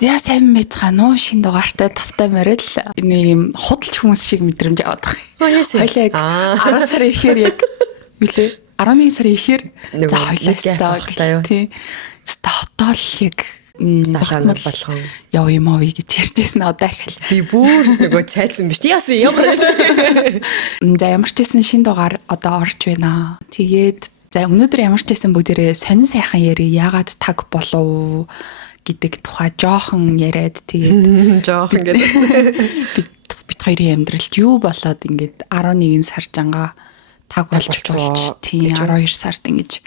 За сайн байцгаана уу? Шинэ дугаартай тавтай морил нэг юм худалч хүмүүс шиг мэдрэмж аваад байгаа. Хоёлаа яг 10 сарын ихээр яг үлээ 11 сарын ихээр за хоёлаа тий. Статол яг даханал болгон яв юм аа гэж ярьжсэн одоо их би бүр нөгөө цайцсан биш. Яасан ямар гэж. За ямар ч гэсэн шинэ дугаар одоо орж байна. Тэгээд за өнөөдөр ямар ч гэсэн бүгдээрээ сонин сайхан яри яагаад таг болов гэдэг тухай жоохон яриад тэгээд жоохон гэдэг. бид хоёрын амьдралд юу болоод ингээд 11 сар жанга таг болж тийм 12 сард ингэж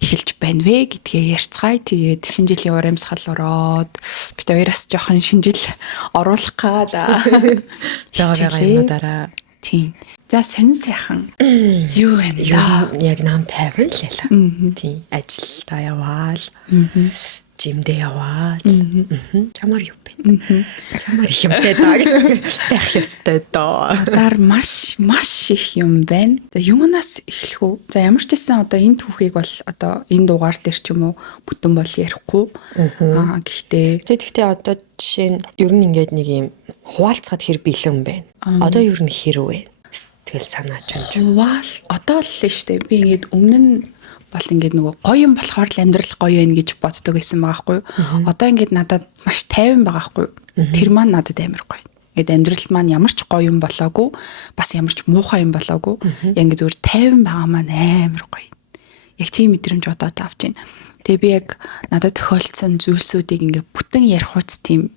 эхэлж байна вэ гэдгээ ярьцгаая. Тэгээд шинэ жилийн урамсгал ороод бид хоёроос жоохон шинэ жил оруулах гада байгаа юм дараа. Тийм. За сонин сайхан юу вэ? Яг нам тайван л яла. Тийм. Ажилдаа яваал. Жимдээ яваад чамаар юу бэ? Чамаар их юмтай даа гэж байх ёстой доо. Дар маш их юм байна. За юунаас эхлэх үү? За ямар ч гэсэн одоо энэ түүхийг бол одоо энэ дугаар дээр ч юм уу бүтэн бол ярихгүй. Гэхдээ одоо жишээ нь ер нь ингээд нэг юм хуваалцахад хэр бэлэн байна. Одоо ер нь хэр вэ? Сэтгэл санаа ч юм. Одоо л л штэ. Би ингээд өмнө нь бол ингээд нөгөө гоё юм болохоор л амьдрал гоё байна гэж боддог байсан байгаа байхгүй юу. Одоо ингээд надад маш тайван байгаа байхгүй юу. Тэр маань надад амар гоё. Ингээд амьдрал маань ямар ч гоё юм болоогүй, бас ямар ч муухай юм болоогүй. Яг ингээд зүгээр тайван байгаа маань амар гоё. Яг тийм мэдрэмж удаад авч байна. Тэгээ би яг надад тохиолдсон зүйлсүүдийг ингээд бүтэн ярих хуц тийм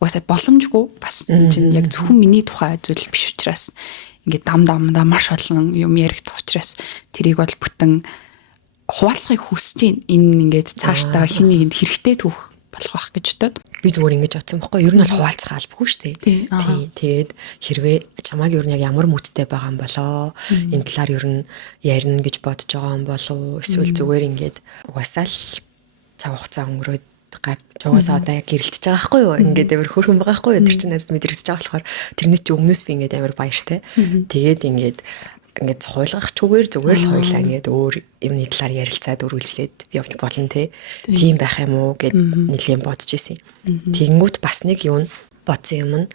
угаасаа боломжгүй. Бас чинь яг зөвхөн миний тухай зүйл биш учраас ингээд дамдаа маш олон юм яригдах учраас тэрийг бол бүтэн хуваалцахыг хүсэж байна. Энэ ингээд цаашдаа хин нэгэнд хэрэгтэй түүх болох байх гэж бодоод би зүгээр ингэж бодсон байхгүй. Ер нь бол хуваалцах албагүй шүү дээ. Тийм. Тэгээд хэрвээ чамайг ер нь яг ямар мөдтэй байгаа юм болоо энэ талаар ер нь ярина гэж бодож байгаа юм болов эсвэл зүгээр ингээд угаасаа л цаг хугацаа өнгөрөөд жогоос одоо яг гэрэлтэж байгаа байхгүй юу? Ингээд амар хөөрхөн байгаа байхгүй юу? Тэр чинь надад мэдрэгдэж байгаа болохоор тэрнээс чи өмнөөс би ингээд амар баяртай. Тэгээд ингээд цохойлгахчгүйгээр зүгээр л хоёлаа ингээд өөр юмны талаар ярилцаад өргөлжлээд явж болно те. Тийм байх юм уу гэд нэлийн бодож исэн. Тэгэнгүүт бас нэг юу бодсон юм нь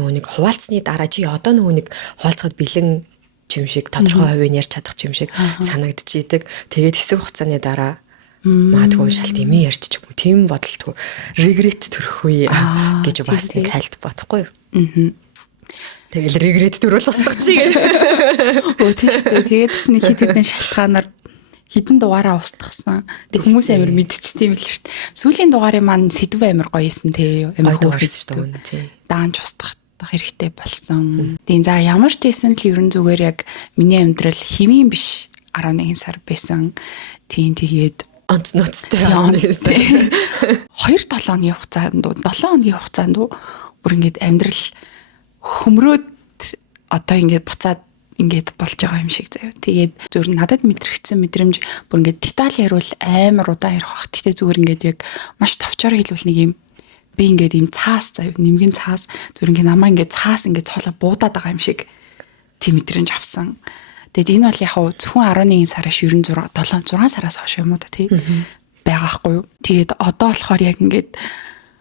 нөгөө нэг хуваалцсны дараа чи одоо нөгөө нэг хуваалцахад бэлэн юм шиг тодорхой хувийн ярьж чадах юм шиг санагдчихийдэг. Тэгээд хэсэг хугацааны дараа маадгүй шалт имээ ярьж ч юм. Тийм бодолтгүй регрет төрөх үе гэж бас нэг хальт бодохгүй юу? Тэгэл регрет төрөл устгах чи гэж. Өө тийм шүү дээ. Тэгээдс нэг хитэдэн шалтгаанаар хідэн дугаараа устгасан. Тэг хүмүүс амар мэдчихсэн юм л шүү дээ. Сүүлийн дугаарын маань сэдв амар гоёсэн те. Амар хөөрсөн шүү дээ. Даанч устгах хэрэгтэй болсон. Тийм за ямар ч байсан л ерөн зүгээр яг миний амьдрал хэвийн биш 11 сар байсан. Тийм тэгээд онц ноцтой 11 сар. 2-7 хоногийн хугацаанд 7 хоногийн хугацаанд бүр ингээд амьдрал хөмрөөд одоо ингээд буцаад ингээд болж байгаа юм шиг заяа. Тэгээд зөвхөн надад мэдрэгдсэн мэдрэмж бүр ингээд деталь ярил амар удаан ярих бах. Тэгтээ зүгээр ингээд яг маш товчоор хэлбэл нэг юм би ингээд юм цаас заяа. Нэмгэн цаас зүгээр ингээд намаа ингээд цаас ингээд цолоо буудаад байгаа юм шиг тийм мэдрэмж авсан. Тэгээд энэ бол яг зөвхөн 11 сараас 96 сараас хойш юм уу та тий байгаа хгүй юу. Тэгээд одоо болохоор яг ингээд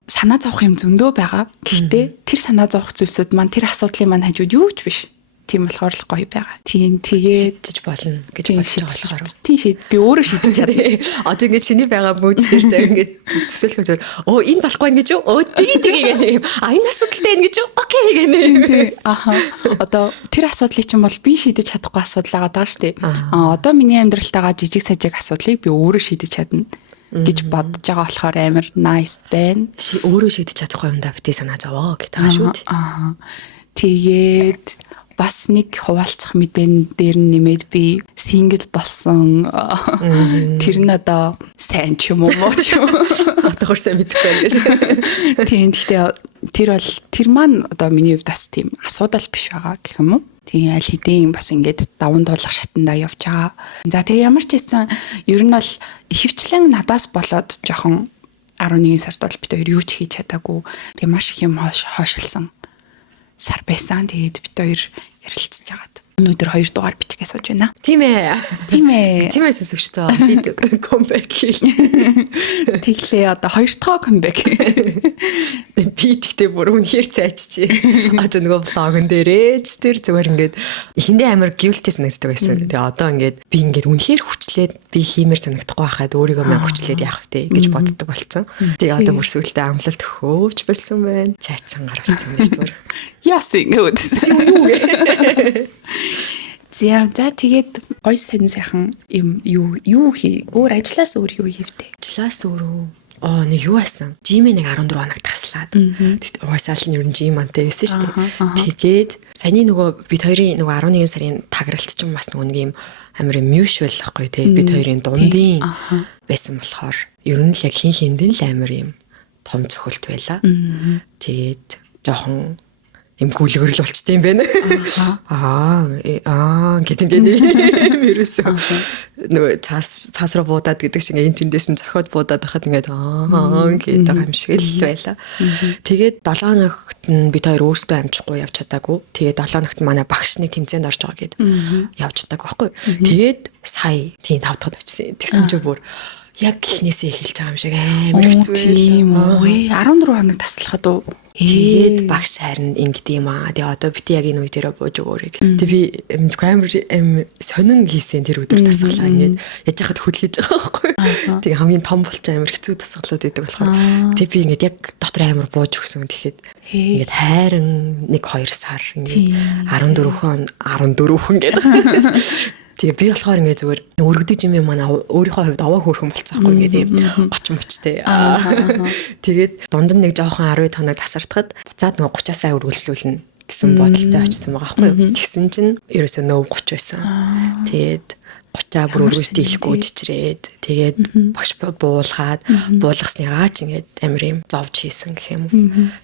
санаа зовох юм зөндөө байгаа. Гэхдээ тэр санаа зовох зүйлсүүд маань тэр асуудлын маань хажууд юу ч биш. Тийм болохоор л гоё байгаа. Тийм тэгээд шийдэж болно гэж бодож байгаа болохоор. Тийм би өөрөө шийдэж чадна. Одоо ингэж чиний байгаа мөд дээр зав ингэж төсөөлөх зүгээр. Оо энэ болохгүй ингэж юу? Оо тэгээ гэнэ. Энэ асуудалтай энэ гэж юу? Окей гэнэ. Одоо тэр асуудлыг чинь бол би шийдэж чадахгүй асуудал байгаа даа шүү дээ. Одоо миний амьдралтайгаа жижиг сажиг асуудлыг би өөрөө шийдэж чадна гэж бодож байгаа болохоор амар nice байна. Өөрөө шийдэж чадахгүй юм да битээ санаа зовоо гэдэг байгаа шүү дээ. Тэгээд бас нэг хуваалцах мэдэн дээр нэмээд би single болсон. Тэр нь одоо сайн ч юм уу ч юм. Отогор сайн мэдэхгүй байна гэж. Тийм гэхдээ тэр маань одоо миний хувьд бас тийм асуудал биш байгаа гэх юм уу. Тийм аль хэдийн бас ингээд даван туулах шатандаа явж байгаа. За тэгээ ямар ч байсан ер нь бол ихэвчлэн надаас болоод жоохон 11 сард бол бид хоёр юу ч хийж чадаагүй. Тэгээ маш их юм хойшилсан сар байсан. Тэгээд бид хоёр ярилцж байгаад Өнөөдөр 2 дугаар бичгээ сууж байна. Тийм ээ. Тийм ээ. Тиймээс өсөж тоо. Би comeback хий. Тэглээ одоо 2 дахь comeback. Би тэгтээ бүр үнэхээр цайчжээ. Одоо нөгөө влогон дээрээ ч тэр зүгээр ингээд эхэндээ амар guilty санагддаг байсан. Тэгээ одоо ингээд би ингээд үнэхээр хүчлээд би хиймээр санагдахгүй байхад өөрийгөө мань хүчлээд яах вэ гэж боддог болсон. Тэгээ одоо бүр сүултээ амлалт хөөж болсон байна. Цайцсан гар болсон байж зүгээр. Яас ингээд. За тэгээд гой сонин сайхан юм юу хий. Өөр ажлаас өөр юу хийвтэй? Ажлаас өөрөө нэг юу байсан. Жимээ нэг 14 хоног таслаад. Тэгэд угаасаа л ер нь жим антай байсан шүү дээ. Тэгээд саяны нөгөө бид хоёрын нөгөө 11 сарын тагралт ч юм бас нөгөө нэг юм амар mutual байхгүй тий. Бид хоёрын дундын байсан болохоор ер нь л яг хин хиндэн л амар юм том цохилт байла. Тэгээд жоохон им гүлгэрл болчтой юм байна. Гэдэг ингээд ерөөсөө нөгөө цаас руу буудаад гэдэг шиг энэ тэндээс нь зохиод буудаад байхад ингээд гэдэг юм шиг л байла. Тэгээд 7 хоногт нь бид хоёр өөрсдөө амжихгүй явж чадаагүй. Тэгээд 7 хоногт манай багш нэг тэмцээнд орж байгаа гэд явж чадаагүй байхгүй. Тэгээд сая тийм 5 дахь очсон. Тэгсэн чинь бүр яг ихнээсээ эхэлж байгаа юм шиг амар хэцүү тийм үү. 14 хоног таслахад уу. Тэгээд багш харин ингэдэг юм аа. Тэгээ одоо бити яг энэ үе дээр бууж өгөөрэй. Тэгээ би амар сонин хийсэн тэр өдөр тасгалаа ингээд яж хахад хүлээж байгаа байхгүй. Тэгээ хамгийн том болчих амар хэцүү тасгалууд гэдэг болохоор тэгээ би ингээд яг дотор амар бууж өгсөн. Тэгэхэд ингээд хайран 1-2 сар ингээд 14 хүн гэдэг. Тэгээ би болохоор ингээ зүгээр өргөдөж юм манай өөрийнхөө хувьд аваа хөөрхөн болцсон байхгүй ингээ тийм очмочтэй. Тэгээд дунд нь нэг жоохон 10 хоног тасардахад буцаад нөгөө 30-аас үргэлжлүүлнэ гэсэн бодолтой очсон байгаа байхгүй. Тэгсэн чинь ерөөсөө нөө 30 байсан. Тэгээд 30-аа бүр өргөжтэй ихгүй чичрээд тэгээд багш буулгаад буулгасныгаа ч ингээд амар юм зовж хийсэн гэх юм.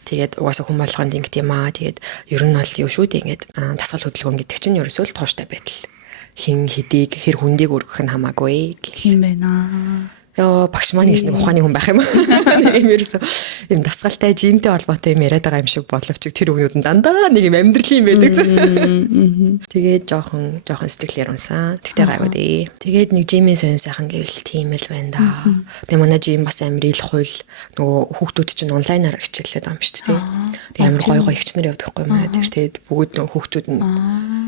Тэгээд угаасаа хүн болгонд ингэ тийм аа. Тэгээд ер нь бол юу шүү дээ ингээд дасгал хөдөлгөөн гэдэг чинь ерөөсөө л тууштай байдал. Хин хэдийг хэр хүндийг өргөх нь хамаагүй гэх юм байна. Яа багш маань гэж нэг ухааны хүн байх юм. Нэг ерөөсөө юм дасгалтай жинтэй холбоотой юм яриад байгаа юм шиг бодловч тэр өгнүүд нь дандаа нэг юм амьдрал юм байдаг. Тэгээд жоохон сэтгэлээр унсан. Тэгтээ гайгүй дээ. Тэгээд нэг жимийн сонь сайхан гэвэл тийм л байна да. Тэгээ манай жим бас амар ил хууль нөгөө хүүхдүүд чинь онлайнаар хичээлээд байгаа юм шүү дээ. Тэгээ амар гой ихчнэр явдаггүй маа. Тэгээд бүгд нөгөө хүүхдүүд нь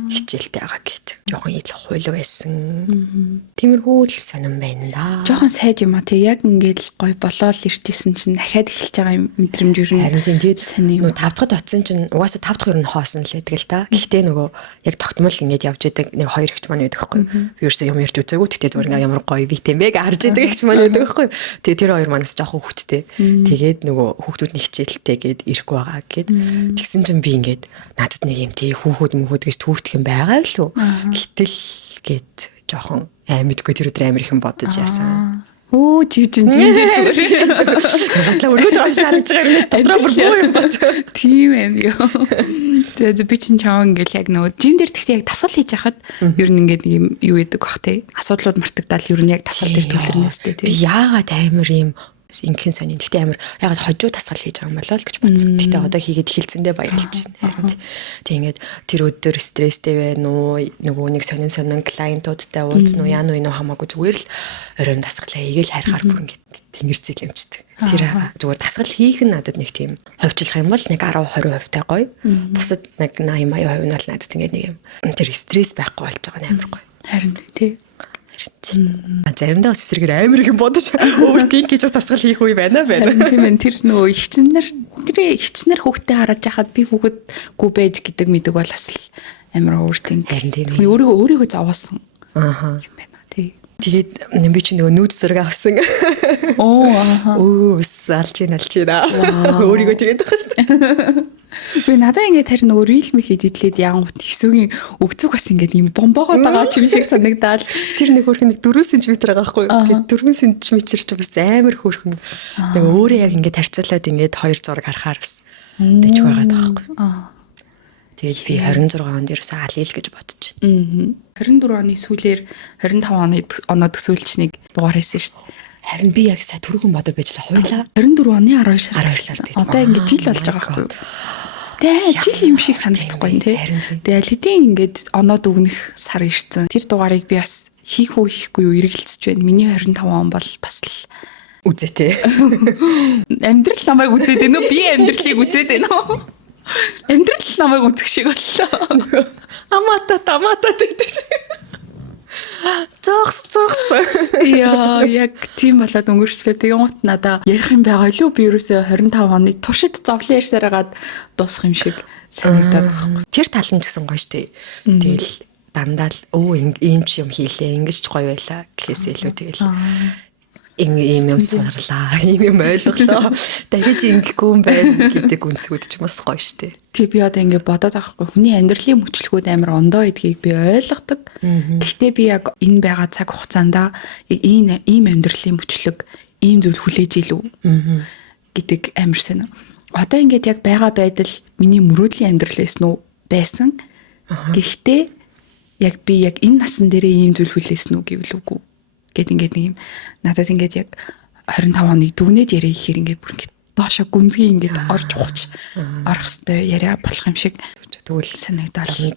хичээлтэй байгаа гэд. Жоохон ил хууль байсан. Тиймэрхүү л сонирн байна да. Жоохон юм а тий яг ингээд гой болоод ирчихсэн чинь дахиад эхэлж байгаа юм мэдрэмж юу харин тэгээд нөгөө 5 дахьад очсон чинь угаасаа 5 дахь ер нь хоосон л байдаг л та. Гэхдээ нөгөө яг тогтмол ингээд явж идэг нэг 2 ихч маань байдаг байхгүй. Би ерөөсөө юм ярьж үзээгүй. Тэгтээ зүгээр ингээд ямар гоё витам бэ гэж харж идэг ихч маань байдаг байхгүй. Тэгээд тэр хоёр манаас жоохон хүүхдтэй. Тэгээд нөгөө хүүхдүүд нь хичээлтэй гээд ирэхгүй байгаа гээд тэгсэн чинь би ингээд надад нэг юм тий хүүхүүд гэж түүрдэх юм байгаа л үү. Гэтэл гээд жоохон мэдгүй тэр өдөр амар их юм бодож яасан. Оо жижиг зүгээр. Батлаа өргөд байгаа шиг харагдаж байгаа юм. Дотроо бүр боо юм бат. Тийм ээ. Тэгээд би чинь чаав ингээл яг нөгөө жим дээр тэгтээ яг тасгал хийж яхад ер нь ингээд юм юу яадаг бах те. Асуудлууд мартагдаад ер нь яг тасгал дээр төлөрнөөс те. Би яагаад амар юм инхэн сонин. Гэхдээ амар ягаад хожуу тасгал хийж байгаа юм болоо л гэж бодсон. Гэхдээ одоо хийгээд хэлцэндээ баярлж байна. Тэг ингээд тэр өдөр стресстэй байна уу? Нөгөө нэг сонин клиентуудтай уулзсан уу? Яа нү хамаагүй зүгээр л оройн тасгалаа хийгээл харахаар бүр ингээд тэнгэрцэг юмчдаг. Тэр зүгээр тасгал хийх нь надад нэг тийм ховчлох юм бол нэг 10-20% тай гоё. Бусад нэг 80-80% нь бол надад ингээд нэг юм тэр стресс байхгүй болж байгаа нь амар гоё. Харин тий. Заримдаа бас эсрэгээр амар их юм бодож overthink гэж бас тасгал хийх үе байна. Тийм ээ тэр нөгөө ихчнэр хүүхдээ хараад яхад би хүүхэдгүй байж гэдэг мэдэг бол бас амар overthink. Өөрийгөө зовоосон. Юм байна тий. Тэгээд би чи нөгөө нүүд зураг авсан. Салж ина. Өөрийгөө тэгээд байгаа шүү дээ. Би надаа ингээд харин нөгөө рил мэл эдитлээд яангут эсөгийн өгцөг бас ингээд юм бомбогоод байгаа ч юм шиг санагдаад тэр нэг хөрх нэг 4 см байгаа байхгүй. Тэгээд 4 см ч бас амар хөрхөн. Нэг өөрөө яг ингээд харьцуулаад ингээд 2 зураг харахаар бас дэжг байгаад байгаа байхгүй. Тэгээд би 26 онд ерөөсөө алил гэж бодож байна. 24 оны сүүлээр 25 оноо төсөөлчнийг дугаар хийсэн шүү дээ. Харин би яг сая түргэн бодож байжлаа хуйлаа. 24 оны 12 сар. Одоо ингээд жил болж байгаа байхгүй юу? жил юм шиг санагдахгүй тий. Тэгээ аль хэдийн ингээд оноод өгнөх сар ирсэн. Тэр дугаарыг би бас хийх үү хийхгүй юу эргэлзэж байна. Миний 25 он бол бас л үзээтэй. Амьдрал намайг үзээд байна уу? Би амьдралыг үзээд байна уу? Амьдрал намайг үзэх шиг боллоо. Амата гэдэг шиг. Зогс. Яа, яг тийм болоод өнгөрчлөө. Тэгээ гут надаа ярих юм байгаа лөө би ерөөсөө 25 оны туршид зовлон ярьсараагаад дуусах юм шиг санагдаад байна. Тэр тал нь ч гэсэн гоё штэ. Тэгэл дандаа л ийм ч юм хийлээ, ингэж ч гоё байлаа гэхээс илүү тэгэл ийм юм сурлаа, ийм юм ойлголоо. Дахиж ингэхгүй юм байна гэдэг үнцгүүд ч бас гоё штэ. Тэг би одоо ингэ бодоод авахгүй хүний амьдралын мөчлөгүүд амар ондоо гэдгийг би ойлгодог. Гэхдээ би яг энэ байгаа цаг хугацаанд ийм амьдралын мөчлөг ийм зүйл хүлээж илүү гэдэг амар сайн. Одоо ингээд яг байгаа байдал миний мөрөөдлийн амьдрал байсан. Гэхдээ яг би яг энэ насан дээрээ ийм зүйл хүлээсэн үү гэвэл үгүй. Гэт ингээд нэг юм надад ингээд яг 25 оныг дүгнээд яриа гэхээр ингээд бүр ингээд доошо гүнзгий ингээд орж ухаж орох хэвээр яриа болох юм шиг тэгвэл санагдал.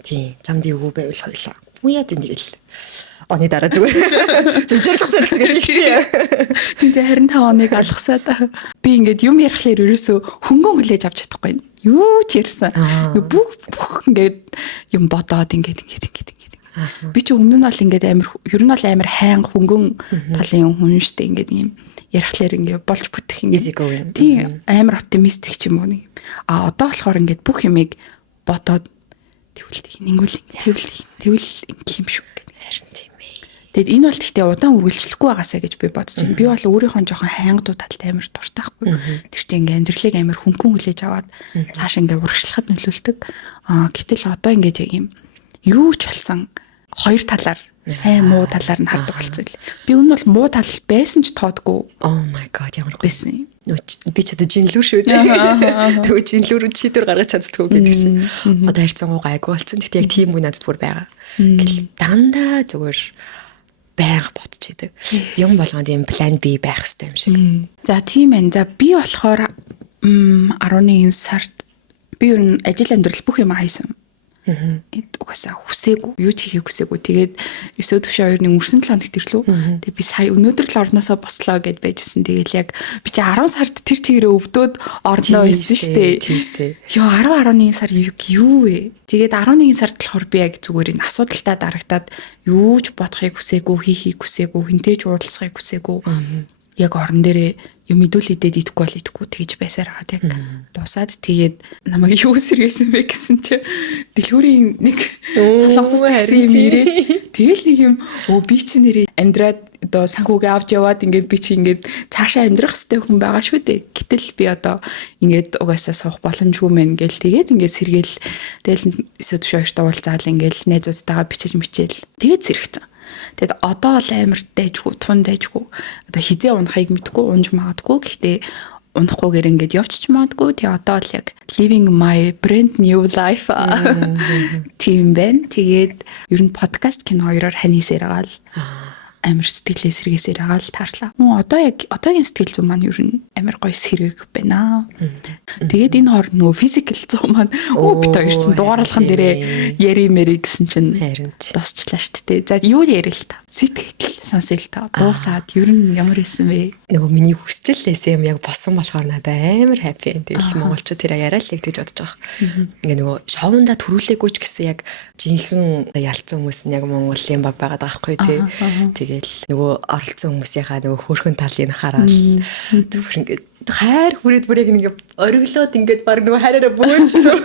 Тийм, чамд юу байвал хоёлаа. Үе яа тэгэл. Оны дараа зүгээр. Зөвлөх гэдэг. Тэгээ 25 оныг алгасаад би ингээд юм ярихлаар ерөөсөө хөнгөн хүлээж авч чадахгүй. Юу ч ярьсан. Бүх ингээд юм бодоод ингээд. Би ч өмнө нь бол ингээд ер нь бол амар хайн хөнгөн талын хүн штэ ингээд юм ярихлаар ингээд болж бүтэх ингээд тийм амар оптимистик ч юм уу нэг. Одоо болохоор ингээд бүх юмыг бодоод тэгвэл юм шүү гэдэг. Харин тийм ээ. Тэгэд энэ бол гэхдээ удаан үргэлжлэхгүй байгаасаа гэж би бодож байна. Би бол өөрийнхөө жоохон хайнгадуу талд амар дуртай байхгүй. Тэр чинь ингээд амьдралыг амар хөнгөн хүлээж аваад цааш ингээд урагшлахад нөлөөлдөг. Гэтэл одоо ингээд яг юм юу ч болсон хоёр талаар сайн муу талаар нь хардаг болсон. Би өмнө бол муу тал байсан ч тоодгүй. Oh my god ямар байсан. Би ч одоо жинлүү шүү дээ. Тэгвэл жинлүү рүү чийдэр гаргаж чаддгүй гэдэг шиг. Одоо хайрцангуу гайгүй болсон. Гэхдээ яг тийм үе надад бүр байгаа. Гэл дандаа зүгээр байнга бодчихэдэг. Юм болгонд юм план B байх хэрэгтэй юм шиг. За тийм ээ. За би болохоор 11 сард би ер нь ажил амьдрал бүх юм хайсан. Угаасаа хүсээгүй, юу ч хийхийг хүсээгүй. Тэгээд 9 төвшөө 2-ны өнгөрсөн 7 хоногт ирлээ. Тэгээд би сая өнөөдөр л орноосоо бослоо гэд байжсэн. Тэгэл яг би чи 10 сард тэр чигээрээ өвдөөд орноо байсан шүү дээ. Тийм шүү дээ. Йоо 11 сар юу вэ? Тэгээд 11 сард болохоор би яг зүгээр энэ асуудалтай дарагтаад юу ч бодохыг хүсээгүй, хийхийг хүсээгүй, хинтээж уулзахыг хүсээгүй. Яг орон дээрээ юм идүүлээд идэхгүй бол идэхгүй тэгж байсаар хагаад яг дуусаад тэгээд намайг юу сэргээсэн бэ гэсэн чи дэлгүүрийн нэг солонгосоос ирсэн юм ирээд тэгэл нэг юм би чи нэрээ амьдраад одоо санхүүгээ авч яваад ингээд би чи ингээд цаашаа амьдрах хэвтэй хүн байгаа шүү дээ. Гэтэл би одоо ингээд угаасаа суух боломжгүй мэн гээл тэгээд ингээд сэргээл тэгэл 9 төвшөө уулзаал ингээд найзуудтайгаа бичиж мичээл тэгээд сэрэгцэн. Тэгэд одоо л амар дайжгүй, тун дайжгүй. Одоо хизээ унахыг мэдгүй, унж магадгүй. Гэхдээ унахгүйгээр ингээд явчих магадгүй. Тэгээ одоо л яг living my brand new life тийм байна. Тэгээд ер нь подкаст кино хоёроор ханисээр байгаа л амар сэтгэлээ сэргээсээр байгаа л таарлаа. Одоо яг одоогийн сэтгэл зүйн маань ер нь амар гоё сэрэг байна. Тэгээд энэ хор нөгөө физикал зүйн маань бит хоёр чинь дугаарлахын дээрээ яри мэри гэсэн чинь дусчлаа шүү дээ. За юу ярил л та. Сэтгэл сонсъё л та. Дуусаад ер нь ямар исэн бэ? Нөгөө миний хүсчил лээсэн юм яг болсон болохоор надад амар happy. Тэгэл монголчууд тэр яриа л яг тэгж бодож байгаа. Ингээ нөгөө шоунда төрүүлээгүй ч гэсэн яг жинхэнэ ялцсан хүмүүс нь яг Монголын баг байгаад байгаа хгүй тий. Тэгэл нөгөө оролцсон хүмүүсийнхаа нөгөө хөөрхөн талыг хараад зүгээр ингээд хайр хүрээд бүр яг нэг ориглоод ингээд баг нөгөө хайраараа бөөжлөө.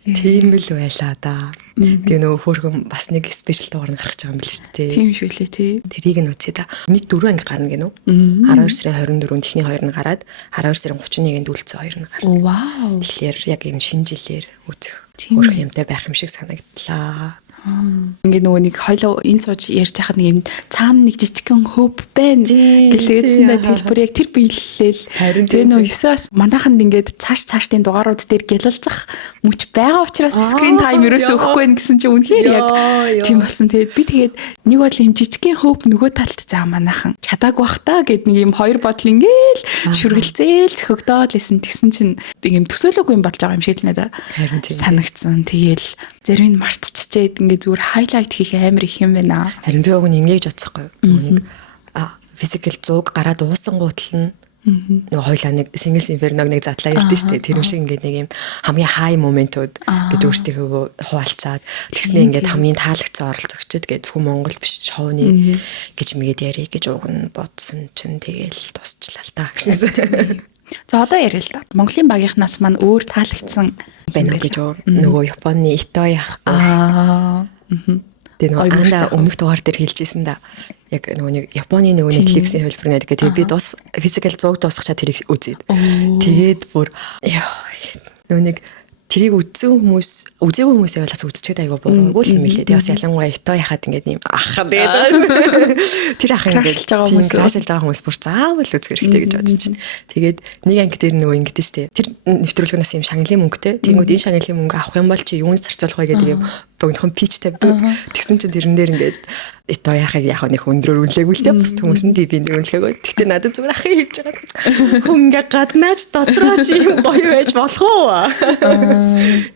Тийм л байлаа да. Тэгээ нөгөө хөөрхөн бас нэг спешиал дугаар нь гарч байгаа юм биш үү тий. Тийм шүү лээ тий. Тэрийг нь үзье да. Нэг 4 анги гарна гэнэ үү? 12 сарын 24-нд эхний 2 нь гараад 12 сарын 31-нд үлдсэн 2 нь гарна. Вау. Тэгэхээр яг энэ шинэ жилээр үзэх хөөрхөн юмтай байх юм шиг санагдлаа. Ингээ нөгөө нэг хойлоо энэ сууж ярьж байхад нэг юм цаана нэг жижигхэн хөв байна гэлээдсэндээ тэгэл бүр яг тэр биелэлэл тэгээ нөгөө 9-аас манайханд ингээд цаашдын дугаарууд дээр гялалзах мөч байгаа учраас скрин тайм ерөөсөө өгөхгүй байх гэсэн чинь үнэхээр яг тийм болсон. Тэгээд би тэгээд нэг бол юм жижигхэн хөв нөгөө талд заа манайхан чадаагүй бах та гэд нэг юм хоёр бодол ингээл шүргэлзээл зөхөгдөөд лсэн тэгсэн чинь ийм төсөөлөөгүй юм болж байгаа юм шиг л надад санагдсан. Тэгээл зарим нь мартчихжээд ингээ зүгээр хайлайт хийх амар их юм байна. Харин би уг нь ингэж бодсохгүй. Нэг физикал 100 гараад уусан гутал нь нөгөө хойлоо нэг single inferno нэг задлаа ярьдэн штэ. Тэр шиг ингээд нэг юм хамгийн хай моментууд гэж өөрсдийнхөө хуваалцаад тэгснээ ингээд хамгийн таалагцсан оролцогчд гэж зөвхөн Монгол биш шоуны гэж мэгээд ярих гэж уг нь бодсон чинь тэгээл тусчлаа л та гэсэн. За одоо ярил л да. Монголын багийнхнаас маань өөр таалагдсан байна гэж нөгөө Японы Итои ах. Тэгээ нөгөө анда өмнөх дугаар дээр хэлжсэн да. Яг нөгөө нэг Японы нөгөө Netflix-ийн хөлбөр нэдэг. Тэгээ би физикал 100 дуусгачаа тэрийг үзээд. Тэгээд бүр нөгөө нэг тэрийг үзсэн хүмүүс үзээгүй хүмүүсээ болоос үзчихэд айгаа буруугүй л юм лээ. Тэгээ бас ялангуяа Итои хахад ингээд юм ахаа тэгээд байгаа. Тэр ах ингээд крашилж байгаа хүмүүс бүр заавал үзэх хэрэгтэй гэж бодож чинь. Тэгээд нэг анги дээр нөгөө ингэдэж штэ. Тэр нэвтрүүлгээс юм шагналын мөнгөтэй. Тэнгүүд энэ шагналын мөнгө авах юм бол чи юунд зарцуулах вэ гэдэг юм богинохон пич тавьдаг. Тэгсэн чинь тэрэн дээр ингээд Итои хахыг яг нэг өндрөөр үнэлээгүй л те бус хүмүүс нь би үнэлээгөө. Гэтэ надад зүгээр ахыг хэлж байгаа. Хүн ингээ гаднаач дотроо чи юм гоё байж болох уу?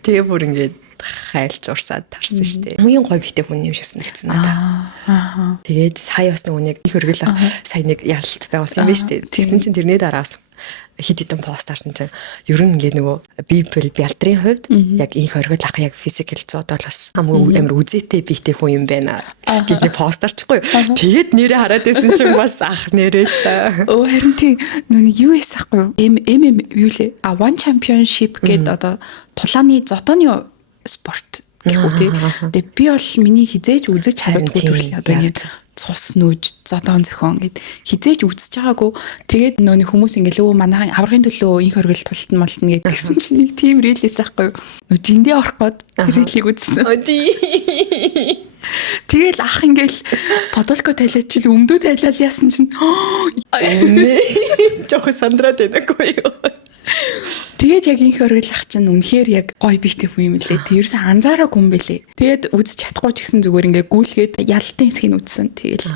Тэгээ бүр ингээд хайлж урсаад тарсан штэ. Хамгийн гоё битээ хүн юм шиг санагдсан надад. Тэгээд сая бас нэг их хөргөл сая нэг ялалт байгуулсан юм байна штэ. Тэгсэн чинь тэрний дараас хит хитэн пост харсан чинь ер нь ингээ нөгөө библ бялдрын хувьд яг инх оргил ах яг физикал 100 бол бас хамгийн амар үзээтэй биетэй хүн юм байна гэдэг пост арчихгүй. Тэгээд нэрээ хараад байсан чинь бас ах нэрээ л. Харин тийм нүг юу эсэхгүй MM юу лээ? One Championship гэдэг одоо тулааны зодооны спорт гэх үү те. Тэгээ би бол миний хизээж үзэж чаддаггүй төрлийн одоо ингэ цус нүүж зодоон зөхөн гэд хизээж үзэж байгаагүй. Тэгээд нөөний хүмүүс ингээл өө манайхан аврагын төлөө инх оргил тултан молтно гэдгсэн чинь нэг тийм релиз байхгүй. Нөө жиндээ орох гээд тэр религ үзсэн. Тэгэл ах ингээл подолко тайлаад чил өмдөө тайлал яасан чинь жоох сандраад байгагүй юу. Тэгээд яг инх оргил ах чинь үнэхээр яг гоё биштэй хүн юм лээ. Тэг ерөөсөө анзаараагүй юм бэлээ. Тэгээд үзэж чадахгүй ч гэсэн зүгээр ингээ гүйлгээд ялалтын хэсгийг үзсэн. Тэгэл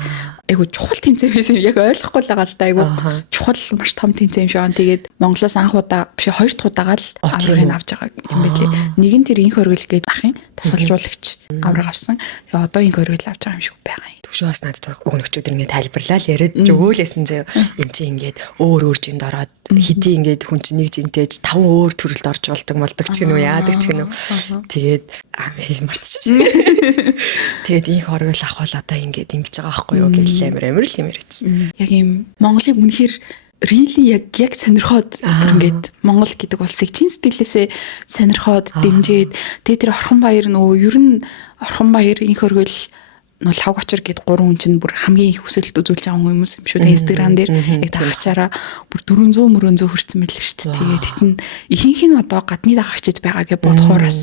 айгу чухал тэмцээн байсан. Яг ойлгохгүй л байгаа л да. Айгу чухал маш том тэмцээн юм шиг. Тэгээд Монголоос анх удаа биш хоёр дахь удаага л аврагыг авч байгаа юм бэлээ. Нэг нь тэр инх оргил гээд ахын тасгалжуулагч авраг авсан. Тэгээд одоо инх оргил авч байгаа юм шиг байгаа юм. Түшөө бас надад өгнөгчүүд ингээ тайлбарлаа л яриад өгөөлэсэн заяа. Энд чинь ингээд өөр жинд ороод хэдий ингээд хүн чинь нэг жинтээж 5 өөр төрөлд орж болдог ч гэнэ үү яадаг ч гэнэ үү. Тэгээд хэл мартчихсан. Тэгээд инх оргил ах бол одоо ингээд ингэж байгаа байхгүй юу гэл амар л юм яриадсан. Яг юм Монголыг үнэхээр really яг сонирхоод ингээд Монгол гэдэг улсыг чин сэтгэлээсээ сонирхоод дэмжиж тэгээд тэр Орхон баяр нөө ер нь Орхон баяр инх оргил нөл хав очир гэд 3 хүн чинь бүр хамгийн их хүсэлт үзүүлж байгаа хүмүүс юм шүү дээ. Instagram дээр яг тагчаараа бүр 400 хүрсэн байл шүү дээ. Тэгээд хитэн ихэнх нь одоо гадны дагагчид байгаа гэж бодохоороос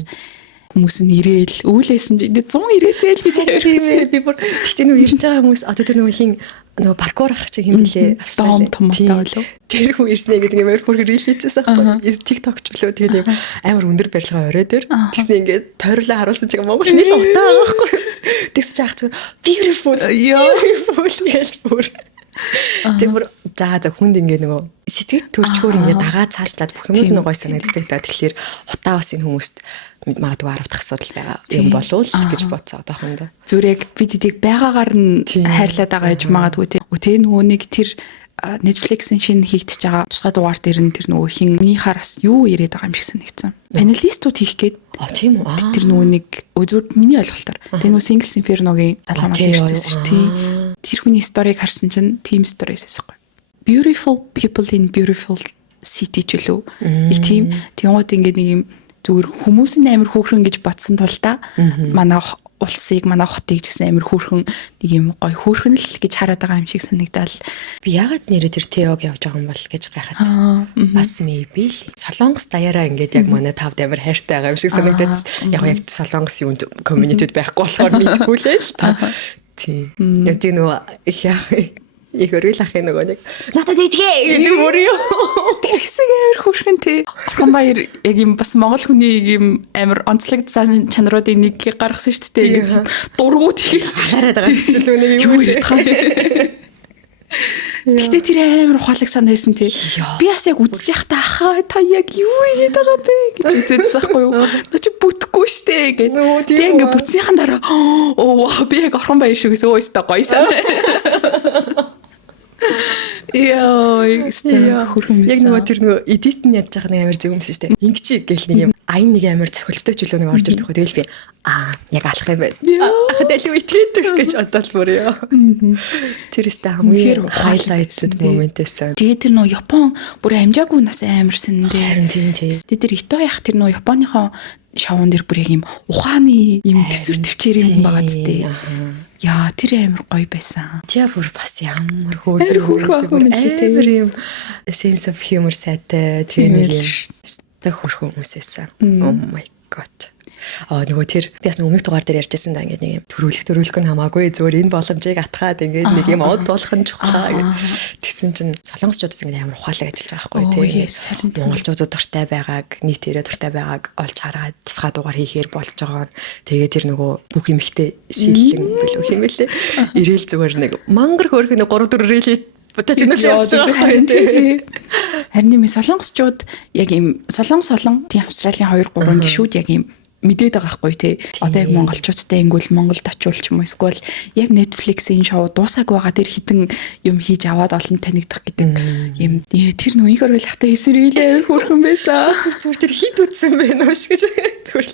хүмүүс нь ирээл үүлээсэн чинь 190-ээсээ л гэж ярьсан. Би бүр гэхдээ нөгөө ирж байгаа хүмүүс одоо тэр нөгөө хин нөгөө паркур ах чи хэм блэ Австрали томтой болов. Тэр хүн ирснэ гэдэг юм амар хөргөр рилизээс аахгүй. TikTok ч болов тэгээд юм амар өндөр барилга орой дээр тэгснэ ингээд тойрлоо харуулсан чиг Монгол нийл утаа байгаа байхгүй. Тэгс чаах зүгээр beautiful гэж бүр. Тэгвэр за хүнд ингээ нөгөө сэтгэл төрчгөр ингээ дагаа цаашлаад бүх юм гоё санагддаг та. Тэгэхээр хутаа бас энэ хүмүүст магадгүй харавдах асуудал байгаа юм болов л гэж бодсоо одоохондоо. Зүрэг бид эдийг байгаагаар нь хайрлаад байгаа гэж магадгүй тийм. Тэгээ нөгөө нэг тэр Netflix-ийн шинэ хийгдэж байгаа тусгай дугаар дээр нь тэр нөгөө хинний хараас юу яриад байгаа юм шиг санагдсан. Панелистууд хийх гээд тийм үү. Тэр нөгөө нэг зүгээр миний ойлголтоор тэр нөгөө Single Inferno-гийн талхамаас ирсэн шүү тийм. Тэр хүний сториг харсан чинь team stories эсэхгүй. Beautiful people in beautiful city ч үлээ. Их тийм тиймгот ингээд нэг юм зүгээр хүмүүс нь амар хөөрхөн гэж бодсон тул та манай улсыг манай хотыг гэсэн амар хөөрхөн нэг юм гой хөөрхөн л гэж хараад байгаа юм шиг санагдал. Би ягаад нэрээ тэр теог явж байгаа юм бол гэж гайхацсан. Бас maybe л Солонгос даяараа ингээд яг манай тавд амар хайртай байгаа юм шиг санагдаад. Яг Солонгос юунд community байхгүй болохоор мэдгүй л та. Тийм. Яг тийм нөгөө их яах их өргөл ахын нөгөө нэг надад идгээ гэдэг бүр юу. Тэр хэсэг амар хөөрхөн тий. Орхон баяр яг юм бас монгол хүний юм амар онцлогдсон чанаруудын нэг гаргасан шүү дээ. Ингээд дургууд хийх халаараад байгаа юм шиг л нэг юу ярьж байгаа. Гэтэ тэр амар ухаалаг санаа байсан тий. Би бас яг үзэж байхдаа ахаа та яг юу хийгээд байгаа бэ гэж үзээдсэн байхгүй юу? Наа чи бүтэхгүй штэ гэд. Тэг ингээ бүтснийхэн дараа оо би яг орхон баяр шүү гэсэн өөстө гоё санаа. Яа, хөрхөн байсан. Яг нөгөө тэр нөгөө эдит нь ядж байгаа нэг амар зөв юмсэн штэ. Ингэчи гэл нэг юм айн нэг амар цохилттой ч үлээ нэг орж ирдэг хөө. Тэгэл би яг алах юм байна. Ахад алив итгээд гэж бодол бүр ёо. Тэр өстө хамгийн хайлайтд момент байсан. Тэгээ тэр нөгөө Япон бүр амжаагүй нас амарсан дээ. Харин тийм. Тэгээ тэр Ито яах тэр нөгөө Японыхон шоунд дэр бүр яг юм ухааны юм төсвөр төвчээр юм байгаа зү. Яа тэр амар гоё байсан. Тэ бүр бас ямар хөөрхөн амар юм sense of humor сайтай тийм нэг юм хөөрхөн хүмүүс байсан. Oh my god. Нөгөө тэр би бас өмнөх дугаар дээр ярьжсэн да ингээд нэг юм төрүүлэх нь хамаагүй зөвөр энэ боломжийг атгаад ингээд нэг юм од болох нь чухлаа гэж тэгсэн чинь солонгосчуудс ингээд амар ухаалаг ажиллаж байгаа байхгүй тийм монголчуудад дуртай байгааг нийтээрээ дуртай байгааг олж хараад тусгай дугаар хийхээр болж байгаа. Тэгээ тэр нөгөө бүх юмхтэй шийдлэн болов юм бэлээ. Ирээл зүгээр нэг мангар хөөрхөн 3-4 рeel бодож ингээл явж байгаа байхгүй. Харин нэмээ солонгосчууд яг юм солонгос олон тийм Австралийн 2-3 гишүүд яг юм мэдээд байгаа байхгүй тий. Одоо яг монголчуудтай ингүүл Монголд очиулч юм эсвэл яг Netflix-ийн шоу дуусаг байгаа тэр хитэн юм хийж аваад олон танигдах гэдэг юм. Тэр нүг оруулахтай эсрэлээ хөөрхөн байсан. Зүгээр тэр хит үтсэн байна уу гэж зүгээр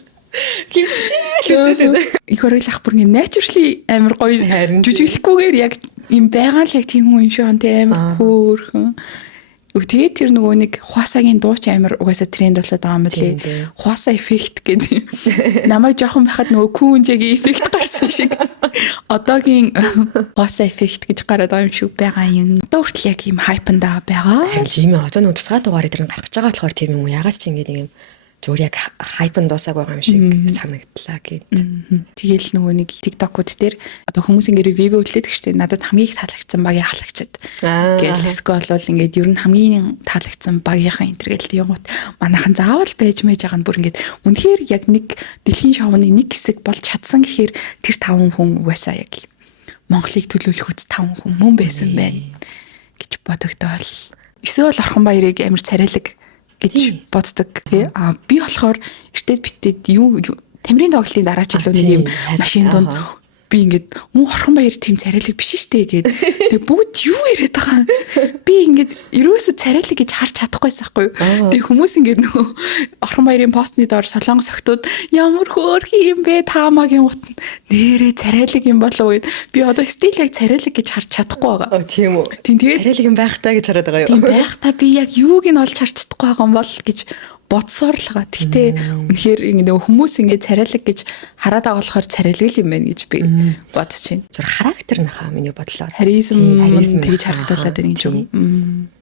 гимтчихээ. Их оруулах бүр ингэ naturally амар гоё жүжиглэхгүйгээр яг юм байгаа л яг тийм хүн юм шиг тий амар хөөрхөн. Тэгээд тэр нөгөө нэг хуасагийн дууч амар угаасаа тренд болоод байгаа юм билий. Хуаса эффект гэдэг. Намайг жоохон байхад нөгөө күүнжэгийн эффект гарсан шиг. Одоогийн хуаса эффект гэж гараад байгаа юм шиг байгаа юм. Одоо хүртэл яг юм хайпанда байгаа. Тийм ээ. Одоо нөгөө тусгай дугаар дээр гаргаж байгаа болохоор тийм юм уу? Ягаас ч ингэ нэг юм зүгээр яг хайпан дуусаг байгаа юм шиг санагдлаа гэд. Тэгэл нөгөө нэг TikTok-ууд дээр одоо хүмүүс ингэ ревю үлдээдэг штеп. Надад хамгийн их таалагдсан багийн халагчд. Гэл скол бол ингээд ер нь хамгийн таалагдсан багийнхан интергээл явгууд манайхан заавал байж мэж байгаа нь бүр ингээд үнэхээр яг нэг дэлхийн шоуны нэг хэсэг болж чадсан гэхээр тэр 5 хүн угаасаа яг Монголыг төлөөлөх үз 5 хүн мөн байсан байна гэж бодогдоол. Эсвэл орхон баярыг амар царайлаг гэж боддог тий. Би болохоор эртээд битээд юу тамирын тоглолтын дараа ч илүү нэг юм машин донд би ингээд орхон баяр тийм царайлаг биш штэ гээд тэг бүгд юу яриад байгаа. Би ингээд ерөөсө царайлаг гэж харж чадахгүйсэн байхгүй юу. Тэг хүмүүс ингээд нөгөө орхон баярын постны доор солонгос охтууд ямар хөөрхөн юм бэ таамагийн утна нэрээ царайлаг юм болов гэд би одоо стил яг царайлаг гэж харж чадахгүй байгаа. Тийм үү. Тэгээд царайлаг юм байх таа гэж хараад байгаа юу. Тийм байх та би яг юуг нь олж харж чадахгүй байгаа юм бол гэж бодсоор л байгаа. Гэхдээ үнэхээр ингээ хүмүүс ингээ царайлаг гэж хараад байгаа болохоор царайлаг юм байна гэж би бодож байна. Зүр характер нахаа миний бодлоор. Харизм тэгж харагдуулаад байна гэж юм.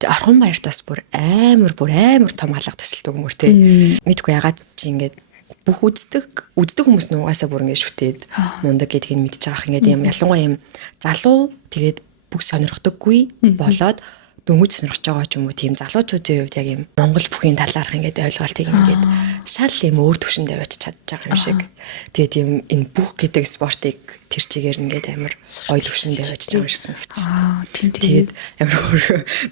Орхон баяртаас бүр амар том алга тасалдаг юм уу те. Мэдгүй ягаад чи ингээ бүх үздэг хүмүүс нугасаа бүр ингээ шүтээд мундаг гэдгийг нь мэдж байгаа ингээ юм ялангуяа юм залуу тэгээд бүх сонирхдаггүй болоод дөнгөж сонирхож байгаа ч юм уу тийм залуучуудын хувьд яг юм Монгол бүхийн талаарх ингээд ойлголтыг ингээд шал юм өөр төвшөнд аваач чадж байгаа юм шиг. Тэгээд тийм энэ бүх гэдэг спортыг тэр чигээр ингээд амар гоё төвшөнд аваач байгаа юм шиг санагдсан. Тэгээд амар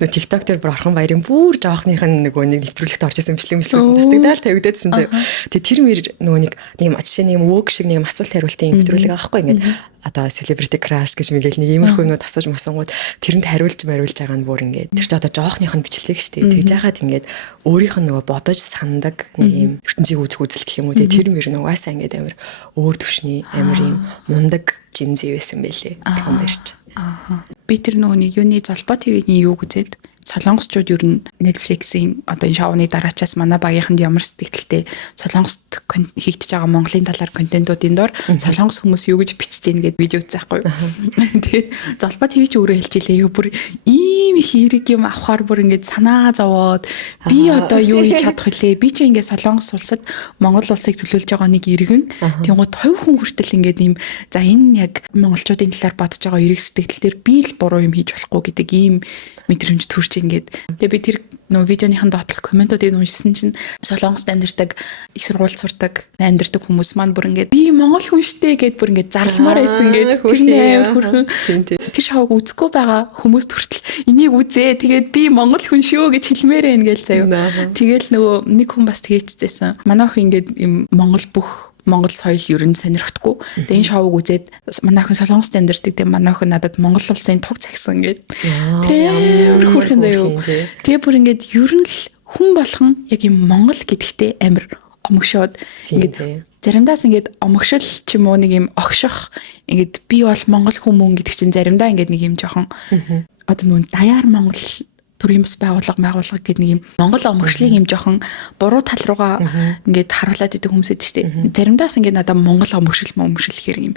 нөө TikTok дээр бүр орхон баярын бүр жоохных нь нөгөө нэг нэвтрүүлэгт орж исэн бичлэг тастагдаад тавигдаадсэн зөө. Тэгээд тэр мэр нөгөө нэг юм жишээ нэг юм вог шиг нэг юм асуулт хариултын нэвтрүүлэг аахгүй ингээд одоо celebrity crush гэж мэгэл нэг иймэрхүү нүүд асууж масангууд тэрэнд хариулж байгаа нь бүр ингээд тэр ч одоо жоохных нь бичлэг штэ. Тэгж яагаад ингээд өөрийнх нь нөгөө бодож сандаг нэг юм ертөнцийг үзэх үзэл гэх юм уу те тэр мөр нугасаа ингээд амар өөр төвшний амар юм мундаг жинзээ байсан байлээ. Тэгэн баярч. Би тэр нөгөө нэг юуны Золбоо ТV-ний юуг үзээд солонгосчууд ер нь Netflix-ийн одоо энэ шоуны дараачаас манай багийнханд ямар сэтгэлтэй солонгост хийгдэж байгаа Монголын талаар контентуудын доор солонгос хүмүүс юу гэж бичиж гин гэд видео үзсэн байхгүй. Тэгээд Золбоо ТV ч өөрөө хэлж илээ юу бүр ийм их хэрэг юм авахаар бүр ингээд санаа зовоод би одоо юу хийж чадах вүлээ. Би ч ингээд солонгос улсад Монгол улсыг төлөөлж байгаа нэг иргэн тэнгууд 20 хүн хүртэл ингээд ийм за энэ яг монголчуудын талаар бодож байгаа эрэг сэтгэл дээр би л буруу юм хийж болохгүй гэдэг ийм мэдрэмж төрж ингээд. Тэгээ би тэр нөө видеоныхан доотлох комментуудыг уншсан чинь Солонгост амьдардаг, их сургуульд сурдаг, амьдардаг хүмүүс маань бүр ингээд би монгол хүн штэ гэд бүр ингээд зарламаар байсан ингээд тэрний амар хүрхэн. Тэр шоуг үзэхгүй байгаа хүмүүс хүртэл энийг үзээ. Тэгээд би монгол хүн шүү гэж хэлмээрээ ингээл заяа. Тэгэл нөгөө нэг хүн бас тэгээчсэн. Манай охин ингээд юм монгол бүх Монгол соёл ер нь сонирхдаггүй. Тэгээ энэ шоуг үзээд манай охин Солонгост амьдардаг. Тэгээ манай охин надад Монгол улсын туг цагсан гээд. Тэр хүрхэн заяа. Тэгээ бүр ингээд ер нь л хүн болгон яг юм Монгол гэдэгтээ амар омгшоод ингээд заримдаас ингээд омгшил ч юм уу нэг юм огших ингээд би бол монгол хүмүүс гэдэг чинь заримдаа ингээд нэг юм жоохон одоо нүүн даяар монгол төрийн бас байгууллага гэдэг нэг юм монгол омгшлыг юм жоохон буруу тал руугаа ингээд харуулад идэг хүмүүс эд штэ. Заримдаас ингээд надад монгол омгшил гэхээр юм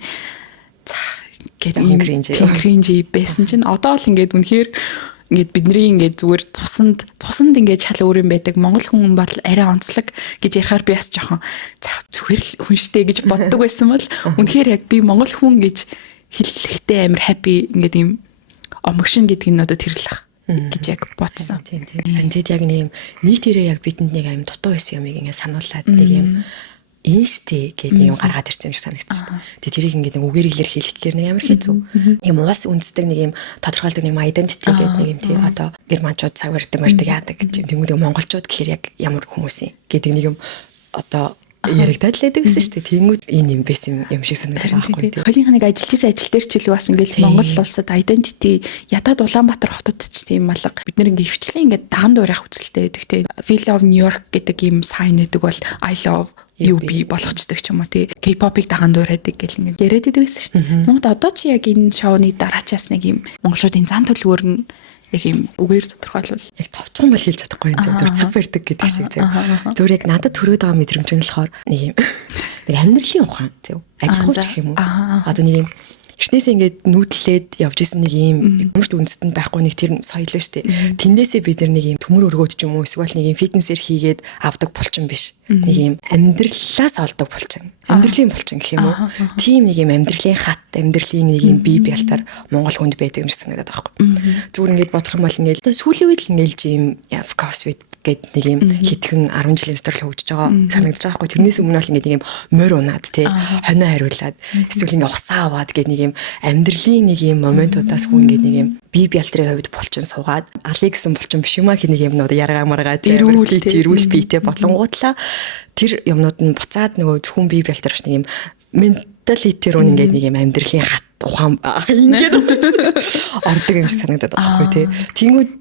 гэдэг кринж байсан чинь одоо л ингээд үнэхээр ингээд бидний ингээд зүгээр цусанд ингээд шал өөр юм байдаг. Монгол хүн бол арай онцлог гэж ярихаар би бас жоохон зүгээр л хүнштэй гэж боддог байсан бол үнэхээр яг би монгол хүн гэж хэлэхдээ амар happy ингээд юм омгшин гэдэг нь одоо тэрлэх гэж яг бодсон. Тийм. Энд яг нэг юм нийтээрээ яг бидэнд нэг юм дутуу байсан юмыг ингээд сануулад нэг юм инштэй гэдэг нэг юм гаргаад ирсэн юм шиг санагдчихсан. Тэгээ тэрийг ингээд нэг үгээргэлэр хэлэх гэхээр нэг амар хэцүү. Нэг уус үндэсдэг нэг юм тодорхойлдог нэг identity гэдэг нэг юм тий одоо германчууд цагаардаг мардаг яадаг гэж юм. Тэнгүүд монголчууд гэхээр яг ямар хүмүүс юм гэдэг нэг юм одоо яригдаад л байдаг гэсэн шүү дээ. Тэнгүүд энэ юм байсан юм шиг санагдаж байгаа байхгүй. Хоёулынх нэг ажиллаж ажил дээр ч илүү бас ингээл Монгол улсад identity ядаад Улаанбаатар хотод ч тийм алга. Бид нэр ингээ хвчлэн ингээ даган дуурайх үзэлтэй байдаг те. Feel of New York гэдэг юм сайн гэдэг бол I love UB болгочдөг ч юм уу тий. K-pop-ыг даган дуурайдаг гэл ингээ яриад байдаг гэсэн шүү дээ. Тэгмээд одоо чи яг энэ шоуны дараачаас нэг юм монголчуудын зан төлөвөр нь яг юм үгээр тодорхойлвол яг товчхон бол хэлж чадахгүй юм зөв цаг барьдаг гэдэг шиг зөв. Зөв яг надад төрөөд байгаа мэдрэмж нь болохоор нэг юм нэг амьдралын ухаан зөв. Аж ахуйч гэх юм уу. Одоо нэг юм эртнээсээ ингээд нүүдлээд явж исэн нэг юм юмш үндэстэнд байхгүй нэг тэр соёл шүү дээ. Тэндээсээ бид нэг юм төмөр өргөөд ч юм уу эсвэл нэг юм фитнесээр хийгээд авдаг булчин биш. Нэг юм амьдралаас олдог булчин. Амьдралын булчин гэх юм уу. Тийм нэг юм амьдралын хат, амьдралын нэг юм бие бялтаар Монгол хүнд байдаг юм шиг санагдаад байгаа байхгүй. Зүгээр ингээд бодох юм бол ингээд сүүлийн үед л ингээл жим CrossFit гэд нэг юм хитгэн 10 жилийн дотор л хөгжиж байгаа санагдаж байгаа хгүй. Тэрнээс өмнө бол ингээд нэг юм морь унаад тий хонио хариулаад эсвэл ингээд усаа аваад гэд нэг юм амьдралын нэг юм моментуудаас хүн ингээд нэг юм бие бялтрын хувьд булчин суугаад алыг гэсэн булчин биш юм а гэх нэг юмнууд яргаа маргаа эрүүл биетэй бодлонгуудлаа тэр юмнууд нь буцаад нөгөө зөвхөн бие бялтар биш нэг юм менталити руу ингээд нэг юм амьдралын хат ухаан ингээд ордог юм шиг санагдаад байгаа хгүй тий. Тэнгүүд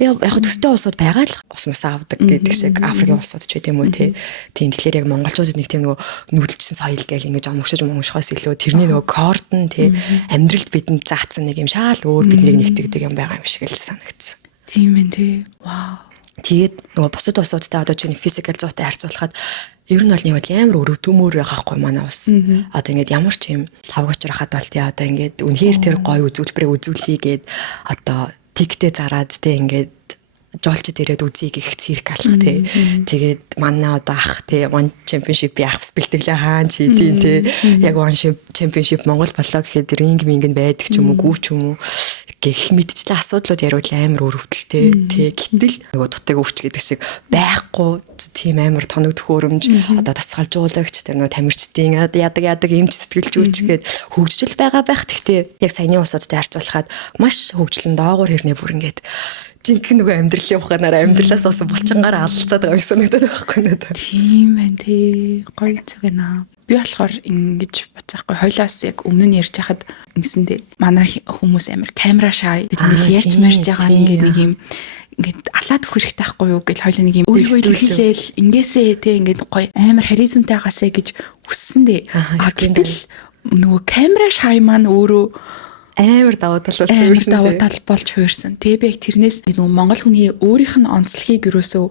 яг төстэй улсууд байгаа л ус мус авдаг гэдэг шиг Африкийн улсууд ч гэдэм үү тий. Тийм тэгэхээр яг монголчуудад нэг тийм нөгөө нүүдэлчин соёл гээл ингэж омгшохоос илүү тэрний нөгөө кордон тий амьдралд бидэнд заацсан нэг юм шаал өөр биднийг нэгтгэдэг юм байгаа юм шиг л санагдсан. Тийм ээ тий. Вау. Тэгээд нөгөө бусад улсуудтай одоо чиний физикал зүйтэй харьцуулахад ер нь бол нэг бол амар өрөвдмөр байгаахгүй манай улс. Одоо ингээд ямар ч юм лавгачрахад бол тий одоо ингээд үнэхээр тэр гоё үзүүлбэрээ үзүүлээгээд одоо тиктэй зараад тий ингээд жолчд ирээд үзье гэх цирк алах тий. Тэгээд манай одоо ах тий One Championship явах бэлтгэлээ хаан чи тий яг One Championship Монгол болоо гэхэд ринг минг байдаг ч юм уу гүү ч юм уу гэх мэтчлээ асуудлууд яриул амар өрөвдөлтэй тий гэтэл нөгөө дутыг өвч гэдэг шиг байхгүй тийм амар тоног төхөөрөмж одоо дасгалжуулагч тэр нөгөө тамирчдын ядаг эмч сэтгэлжүүлч гээд хөгжил байгаа байх. Гэхдээ яг саяны улсуудтай харьцуулахад маш хөгжлөн доогуур хэрнээ бүр ингээд жинхэнэ нөгөө амьдралын ухаанаар амьдралаас олсон булчингаар алалцаад байгаа юм санагдаад байхгүй надад. Тийм байна тий. Гоё зүг наа. Би болохоор ингэж бацаахгүй хойлоос яг өмнө нь ярьж хахад ингэсэндээ манай хүмүүс амар камера шай тэгээд ярьж марж байгаа ингээд нэг юм ингээд алаад өгөх хэрэгтэй байхгүй юу гэж хойлоо нэг юм өөрийгөө хэлээл ингээсээ тий ингээд гоё амар харизмтай хасаа гэж хүссэндээ гэтэл нөгөө камера шай маань өөрөө амар давуу тал болж хуурсан. Тэгээ би яг тэрнээс нөгөө монгол хүний өөрийнх нь онцлогийг юусоо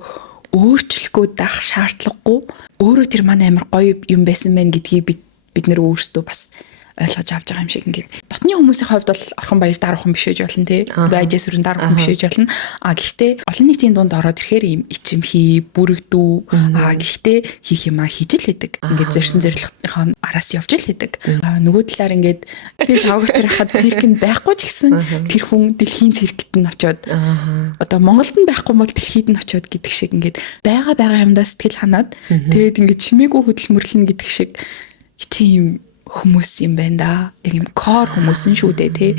өөрчлөхгүй дах шаардлагагүй өөрөө тэр маань амар гоё юм байсан байх гэдгийг бид нэр өөрсдөө бас ойлгож авч байгаа юм шиг ингээд дотны хүмүүсийн хувьд бол орхон баяр даруухан биш байж болно тий. Одоо ажис өрн даруухан биш байж болно. Гэхдээ олон нийтийн дунд ороод ирэхээр ийм ичимхий, бүрэгдүү гэхдээ хийх юмаа хийж л хэдэг. Ингээд зорьсон зорилгынхаа араас явж л хэдэг. Нөгөө талаар ингээд тэр тавгачаар хахад циркэнд байхгүй ч гэсэн тэр хүн дэлхийн циркэт нь очиод одоо Монголд нь байхгүй бол дэлхийд нь очиод гэдэг шиг ингээд байгаа юмдаа сэтгэл ханаад тэгээд ингээд чимээгүй хөдөлмөрлөн гэдэг шиг тийм хүмүүс юм байна да. Яг юм кор хүмүүс нь шүү дээ тий.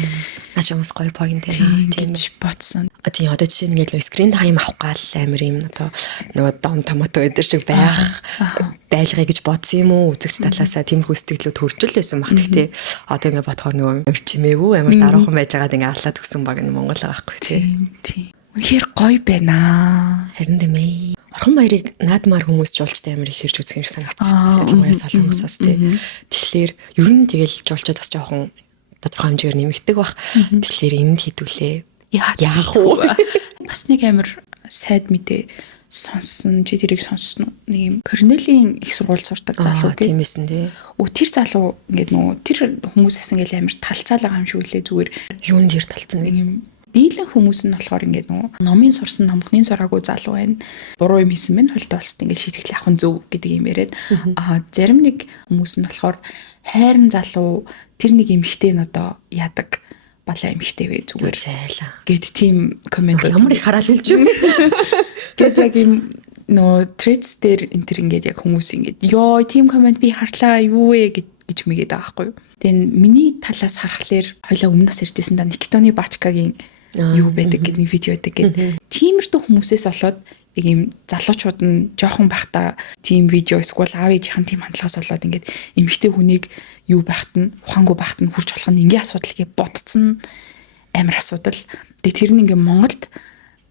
Ачаамс гоё point тийм гэж бодсон. Тийм одоо жишээ нь ингээд screen time авах гал амир юм одоо нөгөө дом томато өдр шиг байлгая гэж бодсон юм уу үзэгч талаасаа тиймэрхүү сэтгэлүүд төржөл байсан баг. Гэхдээ одоо ингээд бодохоор нөгөө чимээгүй амир даруухан байж байгаад ингээд аллаад өгсөн баг нь Монгол байгаа байхгүй тий. Тийм. Үнэхээр гоё байна. Харин дэмэй. Орхон баярыг наадмаар хүмүүс жуулчтай амир их хэрж үзэх юм шиг санагдчихсан. Ялангуяа солонгосоос тий. Тэгэхээр ер нь тэгэл жуулчид бас жоохон тодорхой хэмжээгээр нэмэгдэг бах. Тэгэхээр энд хідүүлээ. Яах вэ? Бас нэг амир сайд мэдээ сонссон. Чи тэрийг сонссон уу? Нэг юм Корнелийн их сургууль сурдаг залуу гээ. Тиймээс нь тий. Тэр залуу ингээд нөгөө тэр хүмүүсээс ингээд амир талцаалаа юм шиг үлээ зүгээр. Юунд дэр талцсан нэг юм дийлэн хүмүүс нь болохоор ингээд нөгөө номын сурсан номхны сураагүй залуу байна. Буруу юм хийсэн мэн хольд болсод ингээд шийтгэл авах нь зөв гэдэг юм яриад. Зарим нэг хүмүүс нь болохоор хайрын залуу тэр нэг эмэгтэй нь одоо яадаг балаа эмэгтэй вэ зүгээр зайлаа гэд тийм комент ямар их хараал хэлж юм. Тэгэд яг юм нөгөө трец дээр энэ төр ингээд яг хүмүүс ингээд ёо тийм комент би харлаа юу вэ гэж мэгээд байгаа байхгүй юу. Тэгээ миний талаас харахаар хоёлаа өмнөөс ирдээсэн да Никитоны Бачкагийн юу байдаг гэдэг нэг видео байдаг гэдэг. Тиймэрдүү хүмүүсээс болоод яг юм залуучууд нь жоохон байхдаа тийм видео эсвэл аав ээжийнхэн тийм хандлагаас болоод ингээд эмэгтэй хүнийг юу байхад нь ухаангүй байхад нь хурж болох нь ингийн асуудал гэж бодцсон амар асуудал. Тэгээ тэр нь ингээд Монголд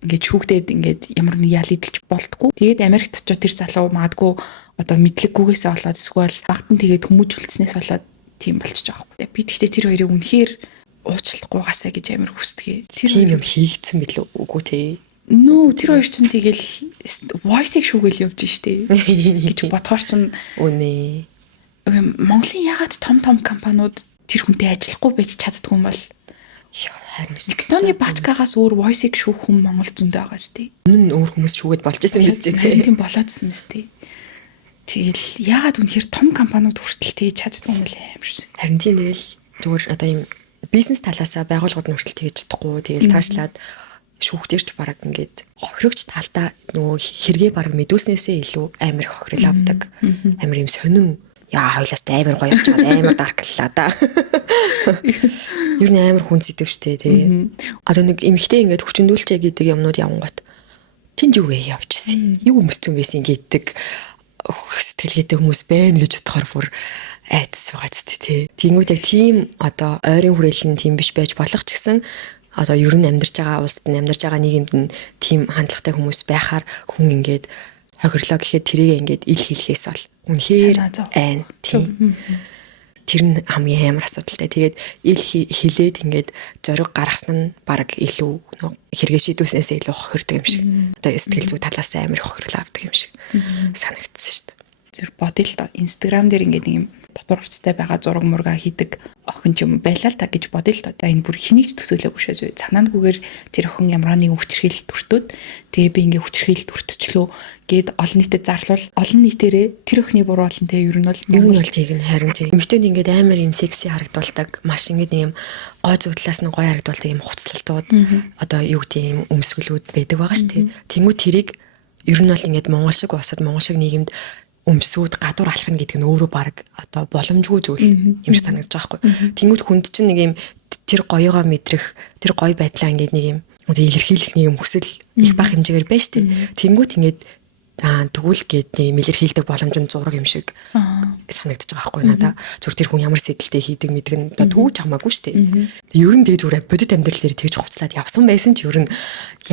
ингээд шүүгдээд ингээд ямар нэг ял идэлж болтгүй. Тэгээд Америкт очиж тэр залуу магадгүй одоо мэдлэггүйгээсээ болоод эсвэл багт нь тэгээд хүмүүжүүлснээс болоод тийм болчих жоох. Би тэгтээ тэр хоёрыг үнэхээр уучлахгүйгаасаа гэж амар хүсдэг. Тийм юм хийгдсэн билүү үгүй тий. Тэр хоёр чинь тэгэл voice-ийг шүүгээл явж штэ гэж бодохоор чинь үнэ. Монголын ягаад том компаниуд тэр хүнтэй ажиллахгүй байж чаддгүй юм бол харин Никитоны Бачкагаас өөр voice-ийг шүүх хүн Монгол зөндөө байгаа штэ. Өмнө өөр хүмүүс шүүгээд болж исэн биз дээ. Тийм болоодсэн биз дээ. Тэгэл ягаад үнэхээр том компаниуд хүртэл тэгж чаддгүй юм бол аим шин. Харин тийм тэгэл зүгээр одоо юм бизнес талаасаа байгууллагууд нь хүртэл тэгж чадахгүй. Тэгэл цаашлаад шүүхтэрч бараг ингээд хохирогч талдаа нөгөө хэрэгээ бараг мэдүүлснээсээ илүү амар хохирол авдаг. Амар юм сонин хоёлаас амар гоё явж байгаа амар дарклаа да. Юу нэ амар хүн зэдэв штэ тий. Одоо нэг эмэгтэй ингээд хүчндүүлчээ гэдэг юмнууд явангууд тэнд юу вэ явж исэн. Юу өмсцэн байсан гэдэг сэтгэлгээтэй хүмүүс байна гэж бодохоор бүр айдас байгаа ч тий. Тэнгүүд яг тийм одоо ойрын хүрээлэн тийм биш байж болох ч гэсэн одоо ер нь амьдарч байгаа улсад нь амьдарч байгаа нийгэмд нь тийм хандлагатай хүмүүс байхаар хүн ингээд хохирлоо гэхэд тэрийг ингээд ил хийлгээс бол үнэхээр айн тийм. Тэр нь хамгийн амар асуудалтай. Тэгээд ил хилээд ингээд зориг гаргасан нь баг илүү хэрэгээ шийдвэснээсээ илүү хохирдог юм шиг. Одоо сэтгэл зүй талаас амар хохирлоо авдаг юм шиг санагдсан шүү дээ. Зүр бодъё л доо. Instagram дээр ингээд нэг юм дотор хувцастай байгаа зураг мурга хийдэг охин ч юм байлаа л та гэж бодъё л доо. Энэ бүр хэнийг ч төсөөлөөгүй шээ. Цанаанагүйгээр тэр охин ямар нэг хүчрхийлэлт өртөөд тэгээ би ингээ хүчрхийлэлт өртөчлөө гэд олон нийтэд зарлуул олон нийтээрээ тэр охины буруу болон тэгээ ер нь бол тийг нь харин тийм. Эмэгтэйд ингээд амар юм секси харагдуулдаг. Маш ингээд нэг юм гой зүтлаас нь гоё харагдуулдаг юм хувцлалтууд одоо юу гэдэг юм өмсгөлүүд байдаг байгаа шүү дээ. Тэнгүү тэрийг ер нь бол ингээд монгол шиг улсад монгол шиг нийгэмд өмсүүд гадуур алхна гэдэг нь өөрөө баг одоо боломжгүй зүйл юм шиг санагдаж байгаа байхгүй. Тэнгүүд хүнд чинь нэг юм тэр гоёгоо мэдрэх тэр гоё байдлаа ингээд нэг юм илэрхийлэх нэг юм хүсэл их бах хэмжээгээр байна шүү дээ. Тэнгүүд ингээд тэгвэл гээд нэг юм илэрхийлдэг боломж нь зураг юм шиг санагдаж байгаа байхгүй надаа. Зүр тэр хүн ямар сэдэлтэй хийдэг мэддэг нь одоо түүж хамаагүй шүү дээ. Ер нь тэгээ зүгээр бодит амьдрал дээр тэгж хувцлаад явсан байсан ч ер нь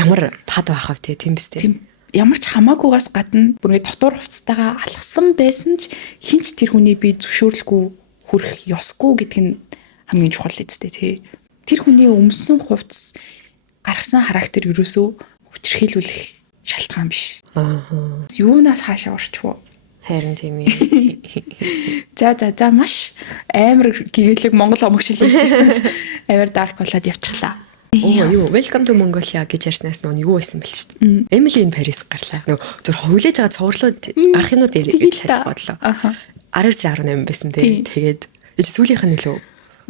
ямар пад байх вэ тийм биз дээ. Ямар ч хамаагүйгаас гадна бүр ингэ дотор хувцастайгаа алхсан байсан ч хинч тэр хүний би зөвшөөрлгүй хүрэх ёсгүй гэдэг нь хамгийн чухал эцтэй тий. Тэр хүний өмсөн хувцас гаргасан характер ерөөсөө хүчрхийлүүлэх шалтгаан биш. Юунаас хаашаа орчихвоо Харин тийм ээ. За маш амар гэгээлэг монгол омогшил ярьжсэн. Амар дарк болоод явчихлаа. Оо юу, Welcome to Mongolia гэж ярьснаас нөгөө юу байсан бэл ч дээ. Emily in Paris гарлаа. Нөгөө зөв хөвлөж байгаа цувралууд гарах юмнууд гэж бодлоо. 12/18 байсан тий. Тэгээд сүүлийнх нь лөө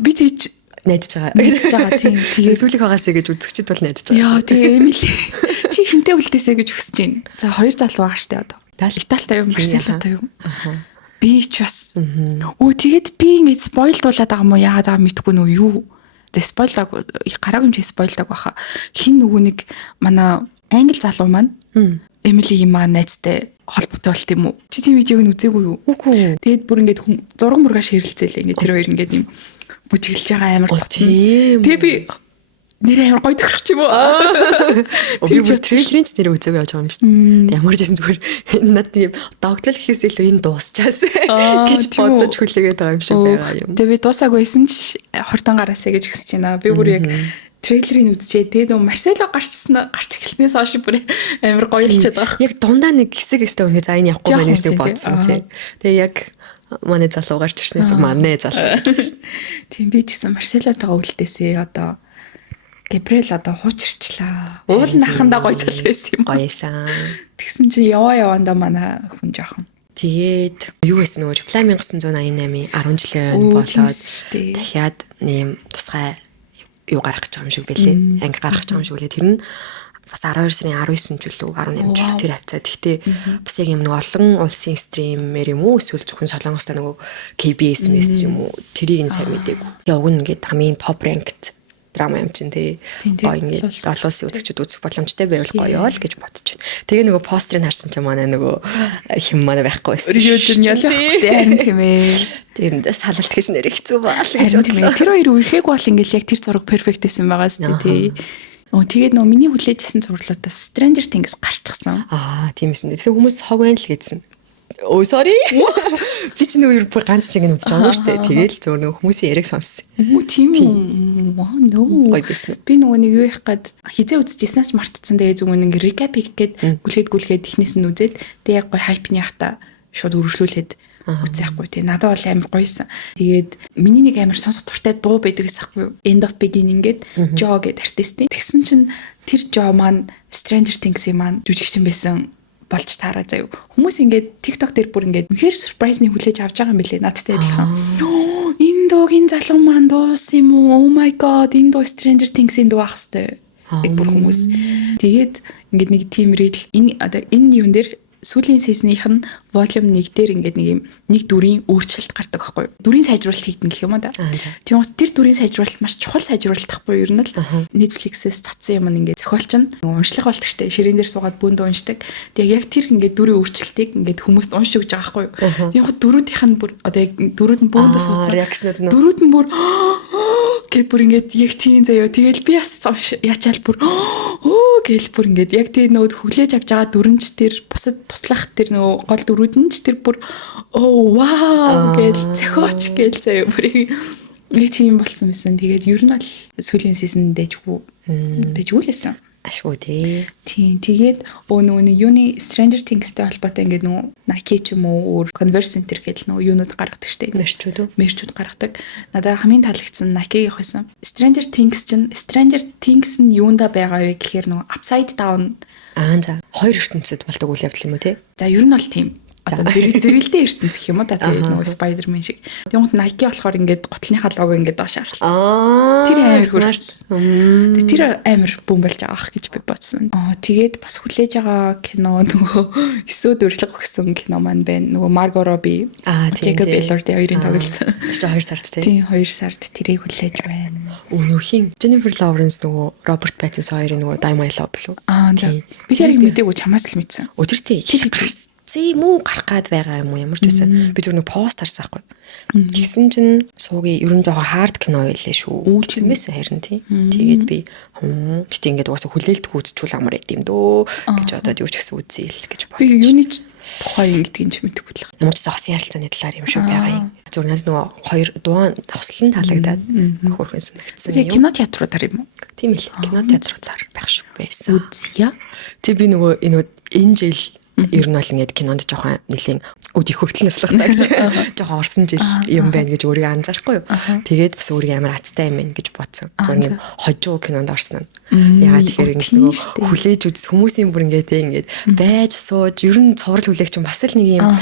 би тийж найдаж байгаа. Тийм. Тэгээд сүүлийнх байгаасаа гэж үзэгчд бол найдаж байгаа. Яа, тэгээ Emily чи хинтээ үлдээсэ гэж хүсэж байна. За хоёр залуу байгаа штэ одоо. Италитай юу, Марселотой юу? Би ч бас. Тэгээд би ингэж спойлдуулаад байгаа юм уу? Яагаад байгаа мэдгүй нөө юу? Тэгээ спойлдог гараагүй юм чи спойлдог баха. Хин нөгөө нэг манай англи залуу маань Эмилигийн маань найзтай холбоотой болт юм уу? Чи тийм видеог нь үзээгүй юу? Үгүй. Тэгээд бүр ингэж зураг мургаш хэрэлцээл ингэ тэр хоёр ингэ юм бүжиглж байгаа амар тийм. Тэгээ би нэр амар гоё тохирох ч юм уу? Би бүр трейлерын ч нэр үзээгүй явж байгаа юм шүү дээ. Ямар ч юм зүгээр над тийм догтлол гэхээс илүү энэ дуусчаас гэж бодож хүлээгээд байгаа юм шиг байгаа юм. Тэгээ би дуусаагүйсэн ч хурдан гараасаа гэж хүсэж байна. Би бүр яг трейлерыг үзчихээ. Тэгээд Марсело гарч эхэлснээс хойш бүр амар гоё болчиход байгаа. Яг дундаа нэг хэсэг өстэй үнэ за энэ явахгүй байна гэж нэг бодсон тийм. Тэгээ яг манай залуу гарч ирснээс манай залуу. Тийм би ч гэсэн Марселотойгоо үлдээсээ одоо Габриэл одоо хуучирчлаа. Уул нахандаа гоё залуу байсан юм. Гоёсан. Тэгсэн чинь явандаа манай хүн жоохон. Тэгээд юу байсан нөө Reply 1988 10 жилийн болоод дахиад нэм тусгай юу гарах гэж байгаа юм шиг бэлээ. Анги гарах гэж байгаа юм шиг үлээ. Тэр нь бас 12 сарын 19 ч үлээ 18 ч тэр хавцаа. Гэхдээ бас яг юм нэг олон улсын стримээр юм уу эсвэл зөвхөн Солонгостой нөгөө KBS мэс юм уу тэрийг нь сайн мэдээгүй. Яг уг нь ингээд хамгийн топ ranked драма юм чинь тий. Гоё ингээд олон улсын үзэгчид үзэх боломжтой байвал гоё л гэж бодож байна. Тэгээ нөгөө постерыг харсан чинь манай нөгөө хэм манай байхгүй байсан. Өргөж нь ялах харин тийм ээ. Тэрэндээ салалт гэж нэр хэцүү баал гэж бодлоо. Тэр хоёр үерхэг бол ингээд яг тэр зураг перфект байсан байгаас тий. Тэгээд нөгөө миний хүлээжсэн зурлуудаас Stranger Things гарчихсан. Тийм эсэн. Тэгээ хүмүүс хог байна л гэдсэн. Oh sorry. Би ч нөө бүр ганц чиг нь үзэж байгаа шүү дээ. Тэгээл зөв нөгөө хүмүүсийн яриг сонссон. Тийм үү. Ваа нөө. Би нөгөө нэг юу их гээд хизээ үзчихснаас ч мартцсан. Тэгээ зөвхөн нэг recap хийгээд гүлгээд ихнээс нь үзээд тэгээ яг гоё хайпны хата шууд өргөжлүүлээд үзээхгүй тий. Надад бол амар гоёсэн. Тэгээд миний нэг амар сонсох дуртай дуу байдаг гэсэхгүй. End of Beginning гэдэг Jo гэдэг артистийн. Тэгсэн чинь тэр Jo маань Stranger Things-ийн маань жүжигчин байсан болж таараа заяа. Хүмүүс ингээд TikTok дээр бүр ингээд үнэхээр surprise-ны хүлээж авч байгаа юм билээ. Надтай адилхан. Энэ дуугийн залуу маань дуус юм уу? Oh my god, энэ дуу Stranger Things-ийн дуу ах хэвээр. Гэт бүр хүмүүс. Тэгээд ингээд нэг team reel энэ юун дээр сүүлийн season-ийнх нь volume 1 дээр ингээд нэг юм нэг дүрийн өөрчлөлт гардаг байхгүй юу? Дүрийн сайжруулалт хийгдэн гэх юм да. Тэгээд тэр дүрийн сайжруулалт маш чухал сайжруулалт байхгүй юу? Ер нь л Netflix-ээс цацсан юм ингээд зохиолч нь уншлах болтгочтой ширээн дээр суугаад бөөндөө уншдаг. Тэгээд яг тэр ингээд дүрийн өөрчлөлтийг ингээд хүмүүст уншиж өгч байгаа байхгүй юу? Яг дөрүүдийнх нь бүр одоо яг дөрүүд нь бөөндөө суудсан. Дөрүүд нь бүр гэ бүр ингээд яг тийм заяа. Тэгэл би бас ячаал бүр гэл бүр ингээд яг тийм нөөд хүлээж авч байгаа дүрэнч тэр бусад туслах тэр нөгөө гол дөрүүд нь ч тэр бүр оо вау гэл зохиоч гэл заяа бүр яг тийм болсон байсан. Тэгээд ер нь бол сүүлийн сизон дэжгүй лээсэн. Ашгүй тий. Тийм тэгээд нөгөө юуны Stranger Things-тэй холбоотой ингээд нөгөө Nike ч юм уу өөр Converse Center гэдэг нөгөө юунууд гаргадаг штеп. Мерчүүд гаргадаг. Надад хамгийн таалагдсан Nike-ийн байсан. Stranger Things нь юунда байгаа вэ гэхээр нөгөө Upside Down за хоёр ертөнцид болдог үйл явдал юм уу тий? За ер нь бол тийм. Одоо зэрэлтэй ертөнц гэх юм уу та тэгээд нөгөө Spider-Man шиг. Тэгвэл Nike болохоор ингээд готлынхаа лого ингээд доош харалтсан. Тэр амар хүрсэн. Тэр амар бүүн болж байгаа ах гэж би бодсон. Тэгээд бас хүлээж байгаа кино нөгөө 9 дөрвөлг өгсөн кино маань байна. Нөгөө Margot Robbie, Jacob Elordi хоёрын тоглосон. 2 сард тийм 2 сард тэрийг хүлээж байна. Өнөөхийн Jennifer Lawrence нөгөө Robert Pattinson хоёрын нөгөө Die My Love билүү? Би тэрийг мэдээгүй чамаас л мэдсэн. Өдөр тий муу гарах гад байгаа юм уу ямар ч байсан. Би зөв нэг пост харсан байхгүй. Тэгсэн чинь суугийн ер нь жоохон хард кино байлээ шүү. Үлдсэн байсан харин тий. Тэгээд би тэгтээ ингээд угаасаа хүлээлт хүйцчүүл амар байд юм дөө гэж бодоод юу ч гэсэн үзээл гэж бодсон. Би юуны тухай ингэдэг юм ч мэдэхгүй л. Ямар ч зос ярилцааны талаар юм шиг байгаа юм. Зөв надад нөгөө хоёр дуун тослон таалагдаад хөрхөн санагдсан юм. Кино театруудаар юм уу? Тийм ээ. Кино театруудаар байх шиг байсан. Үзье. Тэг би нөгөө энэ жил Ер нь бол ингээд кинонд жоохон нэлийн өдий хүртэл наслахтай гэж жоохон орсон жил юм байна гэж өөрийгөө анзаарахгүй юу. Тэгээд бас өөрийгөө амар азтай юм байна гэж бодсон. Зөвхөн хожуу кинонд орсон нь. Яагаад тэгэхээр ингээд нөгөө хүлээж үз хүмүүсийн бүр ингээд байж сууж ер нь цуврал хүлээх чинь бас л нэг юм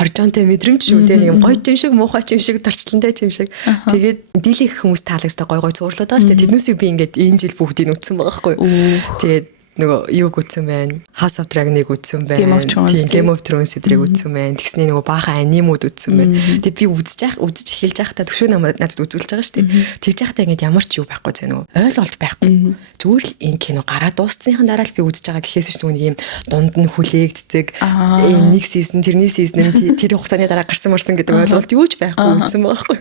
хоржоонтой мэдрэмж шүү дээ. Нэг юм гоё юм шиг, муухай юм шиг, тарчлантай юм шиг. Тэгээд дийлэх хүмүүс таалагстай гой цувралууд байгаа шүү дээ. Тэднүүсийг би ингээд энэ жил бүгдийг үтсэн байгаа байхгүй юу. Тэгээд нөгөө юуг үтсэн байна. House of Dragon-ыг үтсэн байна. Game of Thrones эдрийг үтсэн байна. Тэгсний нөгөө баахан анимууд үтсэн байна. Тэгээ би үзэж эхэлж байхдаа төвшөө надад үзүүлж байгаа шүү дээ. Тэгж байхдаа ингэж ямар ч юу байхгүй зэ нөгөө ойлголт байхгүй. Зүгээр л энэ кино гараад дууссныхан дараа л би үзэж байгаа гэхээс ч нөгөө юм дунд нь хүлээгддэг. Энэ нэг сизон, тэрний сизон тэр хугацааны дараа гарсан марсан гэдэг ойлголт юу ч байхгүй үтсэн байгаа байхгүй.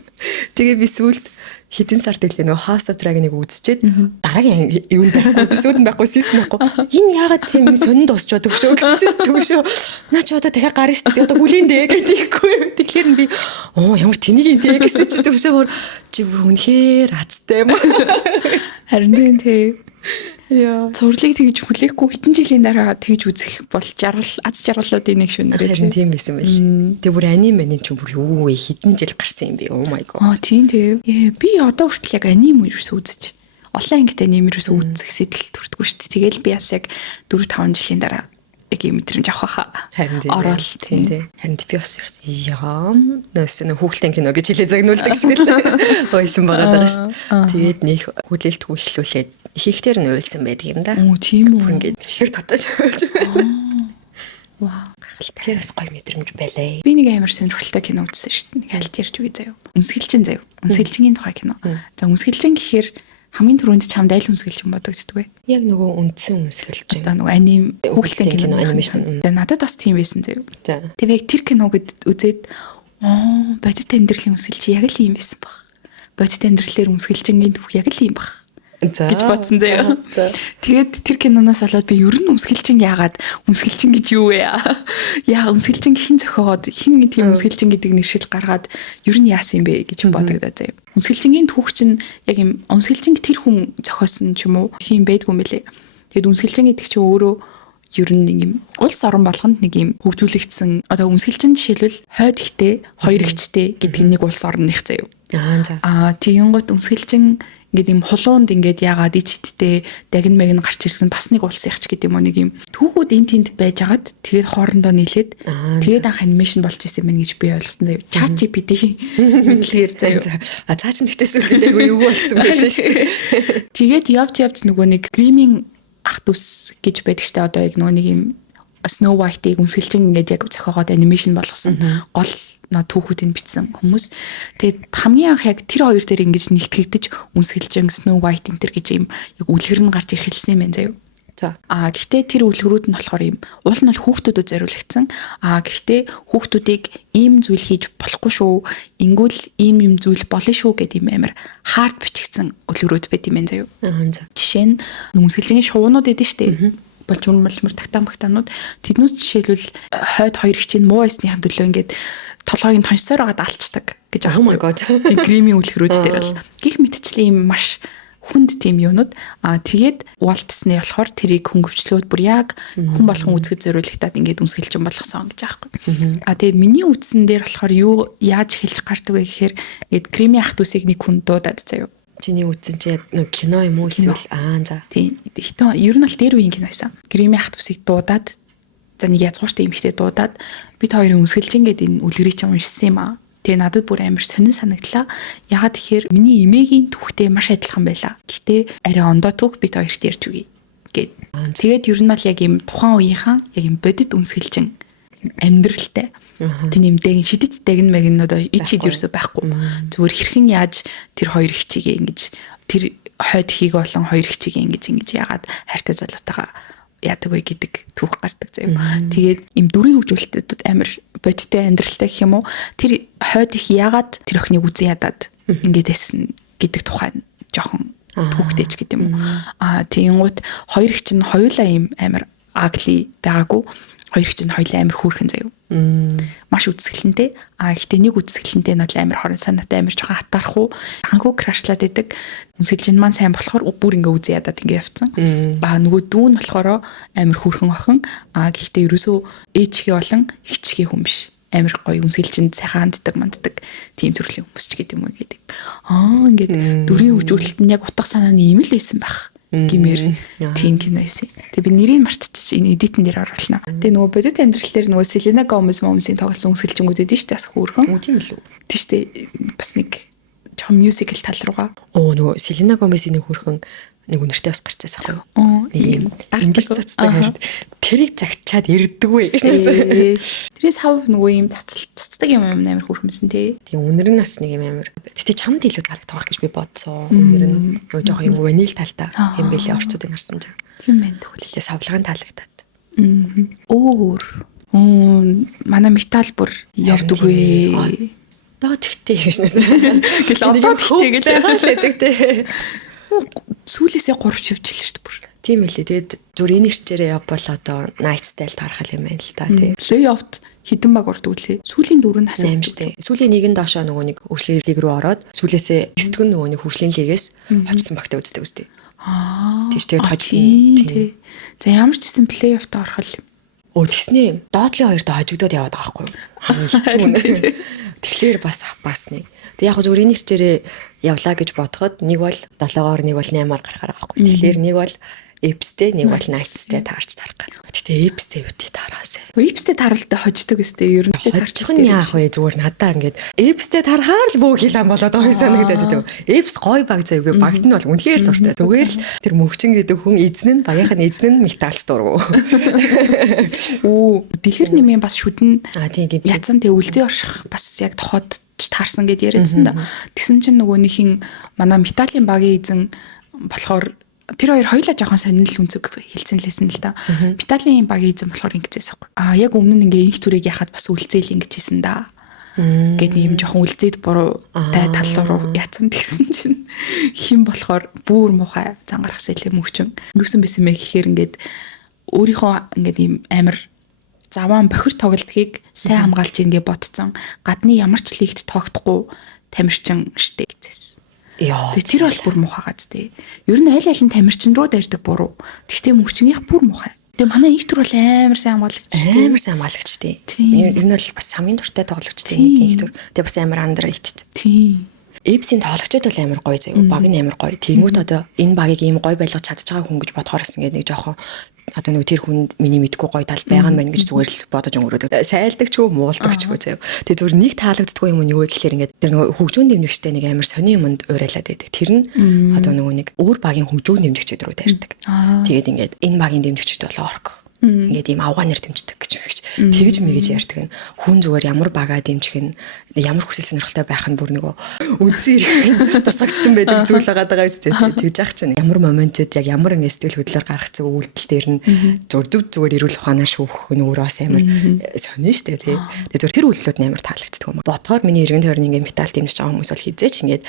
Тэгээ би сүүлд хэдэн сард илээ нөгөө House of Dragon-ыг үзчихэд дараагийн юу байхгүй эпизод нь байхгүй season байхгүй. Энэ яагаад тийм сонин дуусчаа төвшөө гэсэн чинь төвшөө наа ч одоо дахиад гарна шүү дээ. Одоо хүлээн дээ гэдэггүй. Тэгэхээр би ямар тэнийг юм те гэсэн чинь төвшөө чи бүр үнэхээр азтай юм. Харин тийм. Яа. Цувралыг тэгж хүлээхгүй хэдэн жилийн дараа тэгж үзэх бол аз жаргалуудын нэг шүү нэрээ. Харин тийм байсан байл. Тэгээ бүр аниманы чинь бүр юу вэ? Хэдэн жил гарсан юм бэ? Oh my god. Тийм. Би одоо хүртэл яг аним ерөөсөө үзэж. Олон ангит аним ерөөсөө үзэх сэтэл төрдгөө шүү дээ. Тэгэл би бас яг 4-5 жилийн дараа яг юм мэдрэмж авах хаа. Орол тийм. Харин би бас яа нөөс хүүхэлдэйн кино гэж хэлээ загнуулдаг шиг л байсан байгаа шүү дээ. Тэгээд нэг хүлээлт хүлээлүүлээд ихэнхдээ нь уйлсан байдаг юм да. Тийм үү. Бүр ингээд ихэр татаж болж байна. Вау. Тэр бас гоё мэдрэмж байлаа. Би нэг амар сонирхолтой кино үзсэн шүү дээ. Нэг аль ярьж үгүй заяа. Үнсгэлжин заяа. Үнсгэлжингийн тухай кино. За үнсгэлжин гэхээр хамгийн түрүүнд чамд айл үнсгэлжин бодогддог вэ? Яг нөгөө үндсэн үнсгэлжин. Одоо нөгөө аним хүүхэлдэйн кино анимашн. За надад бас тийм байсан заяа. За. Тэг яг тэр киногод үзээд бодит амьдралын үнсгэлжин яг л ийм байсан баг. Бодит амьдралаар үнсгэлжингийн түүх яг л ийм баг гэж бодсон заяа. Тэгээд тэр киноноос болоод би ер нь үнсгэлжин яагаад үнсгэлжин гэж юу вэ? Яа үнсгэлжин хин зохиогоод хин тийм үнсгэлжин гэдэг нэршил гаргаад ер нь яасан юм бэ гэж бодогдоод заяа. Үнсгэлжингийн түүх чинь яг юм үнсгэлжин тэр хүн зохиосон ч юм уу тийм байдгүй юм бэлээ. Тэгээд үнсгэлжин гэдэг чинь өөрөө ер нь нэг юм улс орон болгонд нэг юм хөгжүүлэгдсэн одоо үнсгэлжин жишээлбэл хойд ихтэй хоёр ихтэй гэдэг нэг улс орных заяа. Тийм гот үнсгэлжин ингээд юм хулуунд ингээд яагаад ичттэй дагин мэг нь гарч ирсэн бас нэг улс ягч гэдэг юм уу нэг юм түүхүүд энэ тэнд байж агаад тэгээд хоорондоо нийлээд тэгээд анх анимашн болж исэн юм гэж би ойлгосон заяа. Chat GPT мэдлэгээр заяа. Цаа чин гэхдээ сүлдээ юу болцсон байлаа шүү. Тэгээд явж нөгөө нэг гриминг ах дүүс гэж байдаг штэ одоо яг нөгөө нэг юм Snow White-ийг үнсгэлжин ингээд яг зохиогоод анимашн болгосон гол түүхүүдийг бичсэн хүмүүс. Тэгээд хамгийн анх яг тэр хоёр дээр ингэж нэгтгэгдэж үнсгэлжин Snow White энэ төр гэж юм яг үлгэр нь гарч ирхэлсэн юм байна заяа. За. Гэхдээ тэр үлгэрүүд нь болохоор юм уул нь хүүхдүүдэд зориулагдсан. Гэхдээ хүүхдүүдийг ийм зүйл хийж болохгүй шүү. Ингүүл ийм зүйл болно шүү гэдэг юм амар хард бичигдсэн үлгэрүүд байт юм байна заяа. Жишээ нь үнсгэлжингийн шуунууд эдэн штэ. Болчмор тагтаамагтанууд тэднүүс жишээлбэл хойд хоёр хичээн муу байсныхан төлөө ингээд толгойг нь тоньсоор агаад алчдаг гэж oh my god. Тийм гримийн үлгэрүүд дээр бол гих мэтчлэн юм маш хүнд тийм юунууд тэгээд Walt Disney болохоор тэрийг хөнгөвчлөөд бүр яг хүн болгон үзэхэд зориулагдаад ингээд үнсгэлжин болгосон гэж аахгүй. Тэгээд миний үтсэн дээр болохоор юу яаж эхэлж гардаг вэ гэхээр ингээд гримийн ах дүүсийг нэг хүн дуудаад заяа. Чиний үтсэн чи яг нэг кино юм уу эсвэл за. Тийм. Хитэн ер нь л дээр үеийн кино байсан. Гримийн ах дүүсийг дуудаад за нэг язгууртай эмэгтэй дуудаад бид хоёрын үнсгэлжин гэдэг энэ үлгэрийг чинь уншсан юм аа. Тэгээ надад бүр амар сонин санагдлаа. Ягаад тэгэхээр миний эмээгийн түүхтэй маш адилхан байла. Гэтэ арай ондоо түүх бид хоёрт ярьж үгүй гэд. Тэгээд ер нь бол яг юм тухайн үеийнхэн яг юм бодит үнсгэлжин амьдралтай. Тийм юм дэгэн шидэт дэгэн мэгэн одоо ичид ерөөсөй байхгүй. Зүгээр хэрхэн яаж тэр хоёр хичээгээ ингэж тэр хойд хийг болон хоёр хичээгээ ингэж ягаад хайртай залуутайгаа яадаг вэ гэдэг түүх гардаг заяа. Тэгээд им дүрийн хөгжүүлэлтүүд амар бодиттой амьдралтай гэх юм уу. Тэр хойд их ягаад тэр охиныг үзэн ядаад ингэж байсан гэдэг тухай жоохон түүхтэйч гэдэг юм уу. Тэгэнгუთ хоёр их чинь хоёулаа им амар агли байгаагүй. Хоёр их чинь хоёлаа амар хөөрхөн заяа. Маш үзэсгэлэнтэй. Гэхдээ нэг үзэсгэлэнтэй нь бол амар хорон санаатай амар жоохон хатаарах уу. Ханхуу крашлаад идэг. Үзэсгэлэн маань сайн болохоор бүр ингээ үзээ ядаад ингээ явцсан. Нөгөө дүү нь болохоор амар хөөрхөн охин. Гэхдээ ерөөсөө ээжгийн болон ихчгийн хүн биш. Амар гоё үнсгэлжинд сайхан ханддаг тийм төрлийн хүмүүс ч гэдэг юм уу гэдэг. Ингээд дүрийн хөгжүүлэлт нь яг утга санаа нь ийм л байсан байх. Гимээр тийм кино байсан. Тэгээ би нэрийг мартчихчих. Энэ эдитэн дээр оруулна. Тэгээ нөгөө бодит амьдрал дээр нөгөө Селена Гомес момсийн тоглосон үнсгэлжингүүд эдэн штэ бас хөөрхөн. Тийм л үү. Тийм штэ бас нэг жоохон мюзикл тал руугаа. Нөгөө Селена Гомесийн нэг хөөрхөн нэг үнэртэй бас гарцаас ахгүй юу? Нэг юм англи цацтай хэрэг тэрийг загчаад ирдэггүй гэж. Тэрээс хав нөгөө юм цацдаг юм амар хөөрхөмсөн тий. Тийм үнэр нь бас нэг юм амар. Гэтэ чамд илүү таалагдах байх гэж би бодсон. Үнэр нь нөгөө жоохон юм ванил талтай юм бэлээ орчуудыг харсан чинь. Тийм байна тэгвэл. Тэгээ савлгаан таалагдаад. Өөр. Манай метал бүр явдаггүй. Доо тэгтээ хийшнээс. Гэл одоо тэгтээ гэлээ хаалдаг тий. Сүүлээсээ 3 шивжил шүү дээ бүр. Тийм үлээ. Тэгээд зүр энэ ирчээрээ явбал одоо night style тархал юм байна л та тий. Playoff хідэн баг ордог үлээ. Сүүлийн 4 нас юм штэ. Сүүлийн нэгэнд доошоо нөгөө нэг хөгжлийн лиг рүү ороод сүүлээсээ 9 дэх нөгөө нэг хөгжлийн лигээс хочсон багтаа үздэг үстэй. Тийш тэгээд хожсон. Тий. За ямар ч гэсэн playoff-т орох юм. Тэгснээ доотлын хоёрт хожигдоод яваад байгаа хгүй юу. Тэгэхээр бас нэг. Тэг яг зүгээр энэ ирчээрээ явлаа гэж бодоход нэг бол 7-оор нэг бол 8-аар гарахаар байгаа хгүй. Тэгэхээр нэг бол эпстэй нэг бол найтстэй таарч тарах гэх. Гэтэ эпстэй үти тараасаа. Эпстэй таралтай хождог өстэй ерөнхийдөө тарчих нь яах вэ зүгээр надаа ингээд эпстэй тарахаар л бөө хилэн болоод байгаа юм санагдаад байдаг. Эпс гой баг заяа багт нь бол үнэхээр дуртай. Зүгээр л тэр мөвчин гэдэг хүн эзэн нь багийнх нь эзэн нь металс дургу. Дэлгэр нэмийн бас шүдэн тийм яцсан тэг үлдээ орших бас яг тохоод таарсан гэд яриадсан да. Тэгсэн чинь нөгөөнийхин манай металлын багийн эзэн болохоор тэр хоёр хоёулаа жоохон сонирхол үнцэг хэлсэн лээсэн л да. Металлын багийн эзэн болохоор ингэжээс аахгүй. Яг өмнө нь ингээ их түрэг яхад бас үлзээл ингэж хийсэн да. Гэт юм жоохон үлзээд буруу тай тал руу яцсан тэгсэн чинь хэн болохоор бүр муухай зангарахс илээ мөвчөн. Юусэн байсан бэ гэхээр ингээд өөрийнхөө ингээд ийм амар заваан бохир тоглолтгийг сайн хамгаалж ингээ бодцсон. Гадны ямар ч лигт тоглохгүй тамирчин штэ гэжсэн. Тэгээ тэр бол бүр муухай гац тий. Ер нь аль аль нь тамирчин руу дайрдаг буруу. Гэхдээ мөвчнийх бүр муухай. Тэгээ манай их төр бол амар сайн хамгаалагч тий. Амар сайн хамгаалагч тий. Ер нь бол бас хамгийн дуртай тоглогч тий нэг их төр. Тэгээ бас амар underrated. Тий. Эпсийн тоглогчд бол амар гоё заяа. Баг нь амар гоё. Тэнгүүт одоо энэ багийг ийм гоё байлгаж чадж байгаа хүн гэж бодохоор гэсэн нэг жоохон одоо нөгөө тэр хүн миний мэдгүй гоё тал байгаа юм байна гэж зүгээр л бодож өнгөрөөдөг. Сайлдаг ч юм уулдаг ч заяа. Тэгээ зүгээр нэг таалагддаггүй юм нь юу вэ гэхээр ингээд тэр нөгөө хөгжүүн дэмжигчтэй нэг амар сони юмд уриалаад байдаг. Тэр нь одоо нөгөө нэг өөр багийн хөгжүүн дэмжигчд рүү дайрдаг. Тэгээд ингээд энэ багийн дэмжигчд бол орк. Ингээд ийм авгаанаар дэмждэг гэж тэгж мэгэж ярьдаг нь хүн зүгээр ямар багаа дэмжих нь ямар хүсэл сонирхолтой байх нь бүр нөгөө үндсэн ирэх тусагдсан байдаг зүйл байгаа үстэй тэгж яах чинь ямар моментод яг ямар ингэ сэтгэл хөдлөөр гаргацсан үйлдэл дээр нь зүгээр эрүүл ухаанаар шүүхэх нь өөрөөс амар сонин штэ тий. Тэгээ тэр үйлдэлүүд нь амар таалагддаг юм. Ботхоор миний эргэн тойрны ингэ металл дэмжиж байгаа хүмүүс бол хизээч ингээд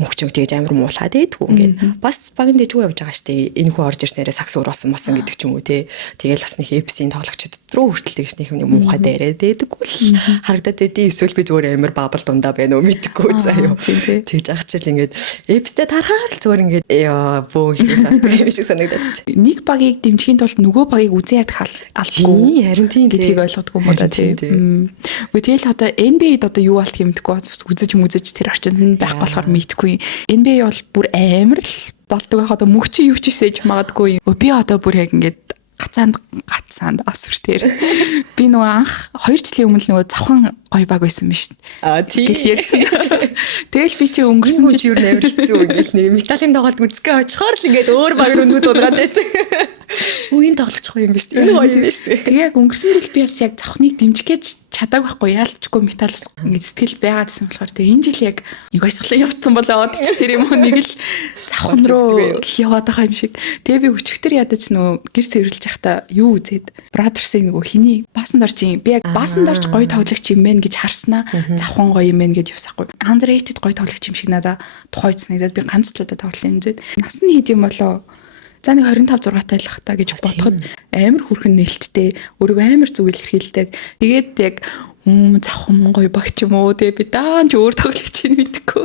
мөхчөг тэгж амар муулаад байдгүй ингээд бас багийн дэжгүй явж байгаа штэ энэ хүн орж ирснээрээ сакс уурсан мосон гэдэг ч юм уу те тэгэл бас нэг эпсийн тоглогчд руу хүртэл тэгж нэг муухай дээрээ дээдэггүй л харагдаад байдیں۔ Эсвэл би зүгээр амар бабл дундаа байна уу мэдгүй заяа тэгж ах чил ингээд эпстэй тарахаар л зүгээр ингээд бөө хийх юм шиг санагдаад нэг багийг дэмжихийн тулд нөгөө багийг үзэн ядах албагүй харин тийм гэдгийг ойлгодгүй юм да тийм. Үгүй тэгэл одоо NBA-д одоо юу болт хэмдэггүй үзэж тэр орчинд нь байх болохоор мэдгүй. NBA бол бүр амар л болдог байх одоо мөгчи юу ч хийж магадгүй. Би одоо бүр яг ингээд гацаанд асвэртээр би нөгөө анх 2 жилийн өмнө нөгөө завхан гоё баг байсан юм шүү дээ. Гэл ярьсан. Тэгэл би чи өнгөрсөн жил юу нээр хэцүү ингээл нэг металлын тоглолт үзгээ очихоор л ингээд өөр баг руу дуудаад байдаг. Үеийн тоглохгүй юм биш үү? Энэ гоё юм биш үү? Тэгээ яг өнгөрсөн жил би бас яг завхныг дэмжих гэж чадаагүй байхгүй яалтчгүй металлс ингээд сэтгэл байгаад гэсэн болохоор тэгээ энэ жил яг нэг ойсглан явцсан болоод ч тэр юм уу нэг л завхан руу яваад байгаа юм шиг. Тэгээ би өчигдөр ядаж нөө гэр цэвэрлж байхдаа юу үзээд Brothers-ийн нөгөө хиний баасанд орж юм. Би яг баасанд орж гоё тоглогч юм байна гэж харснаа завхан гоё юм байна гэж явсаахгүй. Underrated гоё тоглогч юм шиг надаа тухайд санагдаад би ганц л удаа тоглолын үзээд нас нь хэд юм болоо За нэг 25 6 тайлах та гэж бодоход амар хүрхэн нээлттэй өөрийгөө амар зүг илэрхийлдэг. Тэгээд яг завхан гоё багч юм уу тэгээ би даан ч өөр тоглож чинь мэдгүй.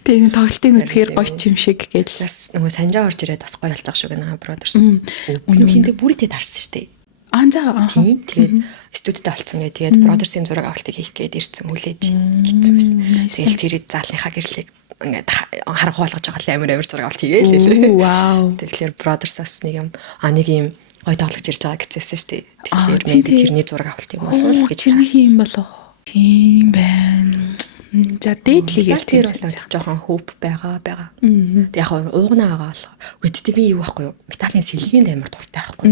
Тэгээ энэ тоглолтын үзгээр гоё ч юм шиг гэж бас нөгөө санжаа орж ирээд бас гоё болж байгаа шүү гэнэ Brothers. Өнөө хиндэ бүрийтэй дарсан шүү дээ. Тэгээд студидтэй олцсон гэ тэгээд Brothers-ийн зураг авалтыг хийх гээд ирсэн хүлээж гитсэн байсан. Тэгэл тэр заалныхаа гэрлийг ингээд харах болгож байгаа амар зураг авалт хийгээл лээ. Вау. Тэгэхээр Brothers-аас нэг юм гоё тоглож ирж байгаа гэжсэн шүү дээ. Тэгэхээр maybe тэрний зураг авалт юм болов гэж хэлсэн юм болов. Тийм байна. За дээдлийг тэр бол жоохон хөп байгаа. Тэг яг уугнаа байгаа бол үедээ би юу байхгүй юу? Металлын сэлгийн амар дуртай байхгүй.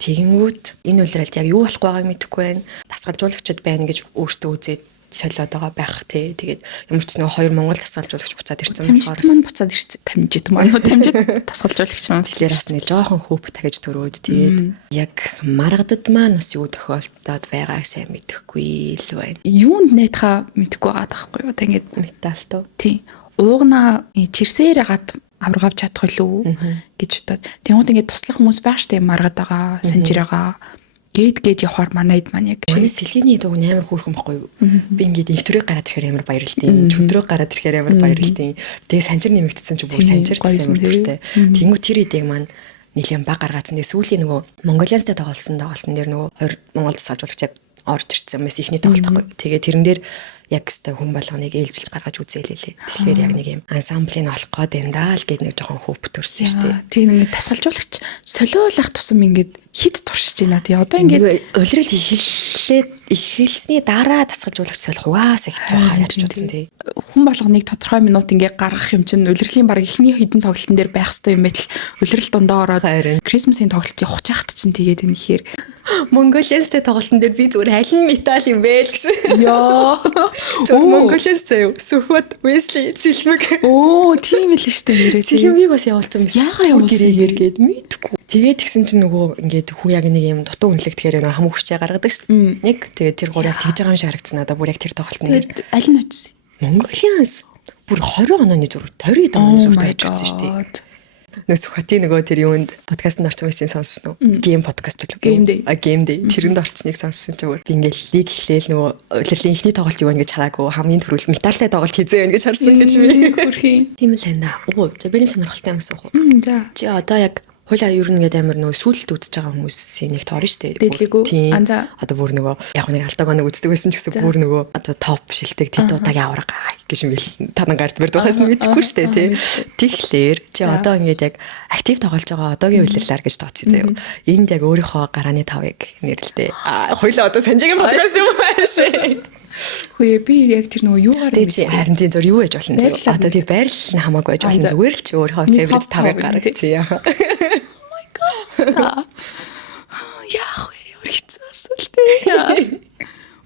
Тэгэнгүүт энэ үйлрэлт яг юу болох байгааг мэдэхгүй байна. Дасгалжуулагчд байна гэж өөртөө үзээд солиод байгаа байх тий. Тэгээд ямар ч нэг хоёр Монгол дасгалжуулагч буцаад ирсэн болохоор маань буцаад ирсэн тамжид маань дасгалжуулагч маань тэгэхээр бас нэг жоохон хөп тагиж төрөөд тэгээд яг маргадад маань бас юу тохиолдоод байгааг сайн мэдэхгүй л байна. Юунд найтхаа мэдэхгүй байгаа байхгүй юу? Тэг ингээд металл тий. Уугнаа чирсээр гад аврагавч чадах үлээ гэж бодоод. Тэнгууд ингээд туслах хүмүүс байх штэ маргад байгаа, санжир байгаа. Гээд явахаар манайд маань яг шинэ сэлгээний дууг амар хөөрхөн байхгүй юу? Би ингээд инвтрийг гараад ирэхээр амар баярлалтай. Чөдрөө гараад ирэхээр амар баярлалтай. Тэгээ санжир нэмэгдсэн чи бүр санжир гэсэн амартай. Тэнгүү тэр идег маань нэлээд баг гаргаацсан. Тэгээ сүүлийн нөгөө Монголианстай тоглосон тоглолтын дээр нөгөө 20 Монгол салжуулагч орж ирсэн мэс ихний тоглолт байхгүй. Тэгээ тэрэн дээр яг өстой хүн болгоныг ээлжилж гаргаж үзээлээ. Тэгэхээр яг нэг юм ансамблийг олох гээд энэ даа л гээд нэг жоохон хөп төрсөн шүү дээ. Тийм ингээд тасгалжуулагч солиулах тусам ингээд хит туршиж байна тий. Одоо ингээд улирал эхэлсний дараа тасгалжуулагч солих угаасаа хэцүү хаа яаж үзсэн тий. Хүн болгоныг тодорхой минут ингээд гаргах юм чинь улирлын баг эхний хідэн тоглолтын дээр байх хэрэгтэй юм байтал улирал дундаа ороод Christmas-ийн тоглолт явах чахт чинь тэгээд энэ ихээр Монголианстай тоглолтын дээр би зүгээр аль нь металл юм бэ л гэсэн. Яа. Монголиас заяа сөхөд Wesley Цэлмэг. Тийм л шүү дээ нэрээ. Цэлмэгийг бас явуулсан байсан. Яага явуулсан гээд мэдгүй. Тэгээд тэгсэн чинь нөгөө ингээд хүү яг нэг юм дутуу үнэлэгдэхээр нөгөө хамаг хүчээ гаргадаг шүү. Нэг тэгээд тэр гур яг тэгж байгаа юм шиг харагдсан надаа бүр яг тэр тоглолтны нэр. Аль нь үз? Монголиас бүр 20 онооны зураг 20 онооны зураг тавьж үзсэн шүү дээ. Нүсхати нөгөө тэр юунд подкастт орсон байсан сонссон уу? Гейм подкаст үү? Game Day. Game Day. Тэрэнд орсныг сонссон чинь би ингээл лиг эхлээл нөгөө улирлын ихний тоглолт юу вэ гэж хараагүй хамгийн түрүүл металлтай тоглолт хийзээ байна гэж харсан гэж би. Хүрхийн. Тийм л байна. За биний сонирхолтой юм асуух уу? За. Чи одоо яг хойлоо ер нь ингээд амар нөгөө сүлэлт үзэж байгаа хүмүүсийн нэг тоор штэ. Дээлгүү. За. Одоо бүр нөгөө яг нэг алдааг нэг үздэг байсан ч гэсэн бүр нөгөө одоо топ шилдэг тэд удаагийн авраг гэж ингээл танан гард барьд байхаас нь мэдэхгүй штэ тий. Тэгэхээр чи одоо ингээд яг актив тоглож байгаа одоогийн үйлрэлээр гэж тооцъё заяа. Энд яг өөрийнхөө гарааны тавыг нэрлэлтэй. Хойлоо одоо санжаагийн подкаст юм байна. Хөөе би яг тэр нөгөө юугаар чи харин тийм зур юу байж болно заяа. Одоо тийм байрлал нь хамаагүй байж болно. Зүгээр л чи өөрийнхөө favorite тавыг гаргацъя. Oh my god. Яах вэ? Өргөцөөсөлтэй.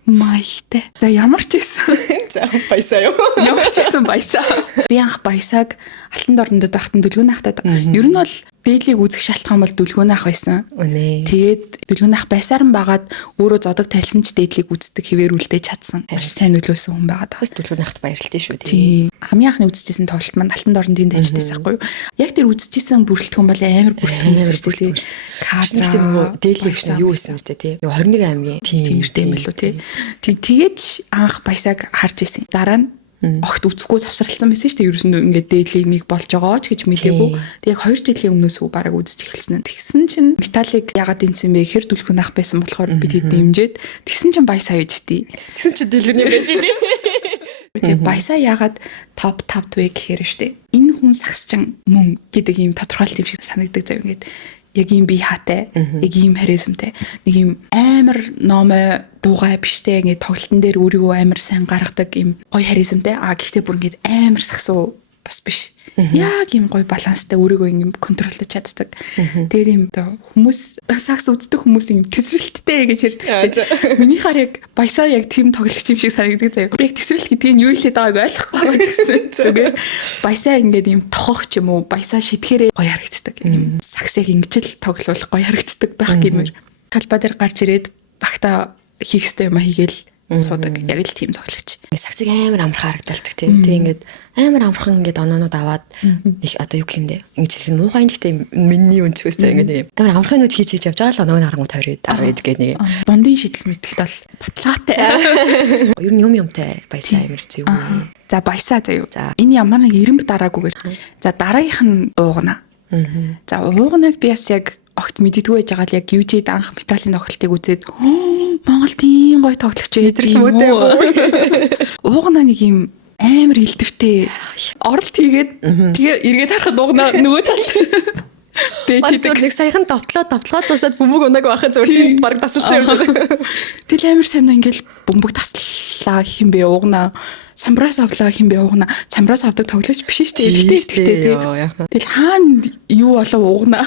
Майхтай. За ямар ч байсан. За баясаа юу? Ямар ч байсан баясаа. Би анх баясааг алтан дорнонд байхад дүлгүүн ахтаад. Ер нь бол дээдлийг үүсгэх шалтгаан бол дүлгүүн ах байсан. Тэгээд дүлгүүн ах байсаар нь байгаад өөрөө зодог тайлсан ч дээдлийг үздэг хэвээр үлдээж чадсан. Маш сайн нөлөөсөн хүн байгаад. Бас дүлгүүн ахт баярлалтай шүү тий. Хамгийн анхны үзчихсэн тоглолт маань алтан дорнодын дайчдээс байхгүй юу? Яг тэр үзчихсэн бүрэлдэхүүн бол амар бүрэлдэхүүн шүү дээ. Кадрт нөгөө дээдлийг гэсэн юу байсан юм бэ тий. Нөгөө 21 аймгийн тиймэртэй юм билүү тий. Тэгээд анх баясааг харж исэн. Дараа нь огт үзэхгүй завсралцсан байсан шүү дээ. Ерөөсөө ингээд дээдлийг болж байгаа ч гэж мэдээгүй. Тэг яг 2 жилийн өмнөөс бараг үзэж эхэлсэн. Тэгсэн чинь металлик ягаад дэмцсэн бэ? Хэр дүлхүүн ах байсан болохоор бид хэд дэмжээд тэгсэн чинь баясаа байж тий. Тэгсэн чинь дэлгэрний байж тий. Тэг баясаа ягаад топ 5 вэ гэхээр штэ. Энэ хүн сагсчин мөн гэдэг ийм тодорхойлт юм шиг санагддаг зав ингээд. Яг ийм бие хаатай, яг ийм харизмтай, нэг ийм амар номой дуугай биштэй ингээд тоглолтын дээр өөрийгөө амар сайн гаргадаг ийм гоё харизмтай. Гэхдээ бүр ингээд амар сагсуу бас биш. Яг ийм гоё баланстай өөрийгөө ийм контролдож чаддаг. Тэгээд ийм хүмүүс сакс үздэг хүмүүс ийм тесрэлттэй гэж ярьдаг шүү дээ. Миний хаар яг баясаа яг тийм тоглогч юм шиг санагддаг заяа. Би яг тесрэлт гэдгийг нь юу хэлээд байгааг ойлгохгүй гэсэн. Зүгээр баясаа ингээд ийм тохох ч юм уу, баясаа шитгэрээ гоё харагддаг. Ийм саксыг ингэж л тоглох гоё харагддаг байх гэмээр. Талбай дээр гарч ирээд багта хийх ёстой юм хийгээл суудаг. Яг л тийм зоглогч. Саксыг амар амархан харагдалдаг тийм. Тэг ингээд амар амархан ингээд оноонууд аваад их одоо юу гэмдэ. Ингэж хэлэх нь муухай гэхдээ миний өнцгөөс ингээд нэг амар амархан нүд хийж явж байгаа л оноог харангуут 20 гээд нэг. Дундын шидэл мэдлэлт бол батлаатай. Ер нь юмтай баясаа амар зөв. За баясаа заяа. За энэ ямар нэг ирэмб дараагүйгээр. За дараагийнх нь уугна. За уугнаг би бас яг огт мэддэггүй байж байгаа л яг юужид анх металлын тоглолтыг үзээд Монгол тийм гоё тоглогч байдаг юм уу? Уугна нэг юм амар илдэвтэй оролт хийгээд тэгээ эргээд харахад уугна нөгөө талд бэж зүгээр нэг саяхан давтлаад дуусаад бөмбөг унаг байхад зүгээр баг тасалсан юм байна. Тэгэл амар сайн ингээл бөмбөг таслаа хин бэ уугна. Самбраас авлаа хин бэ уугна. Самбраас авдаг тоглогч биш шүү дээ. Илдэвтэй. Тэгэл хаана юу болов уугна.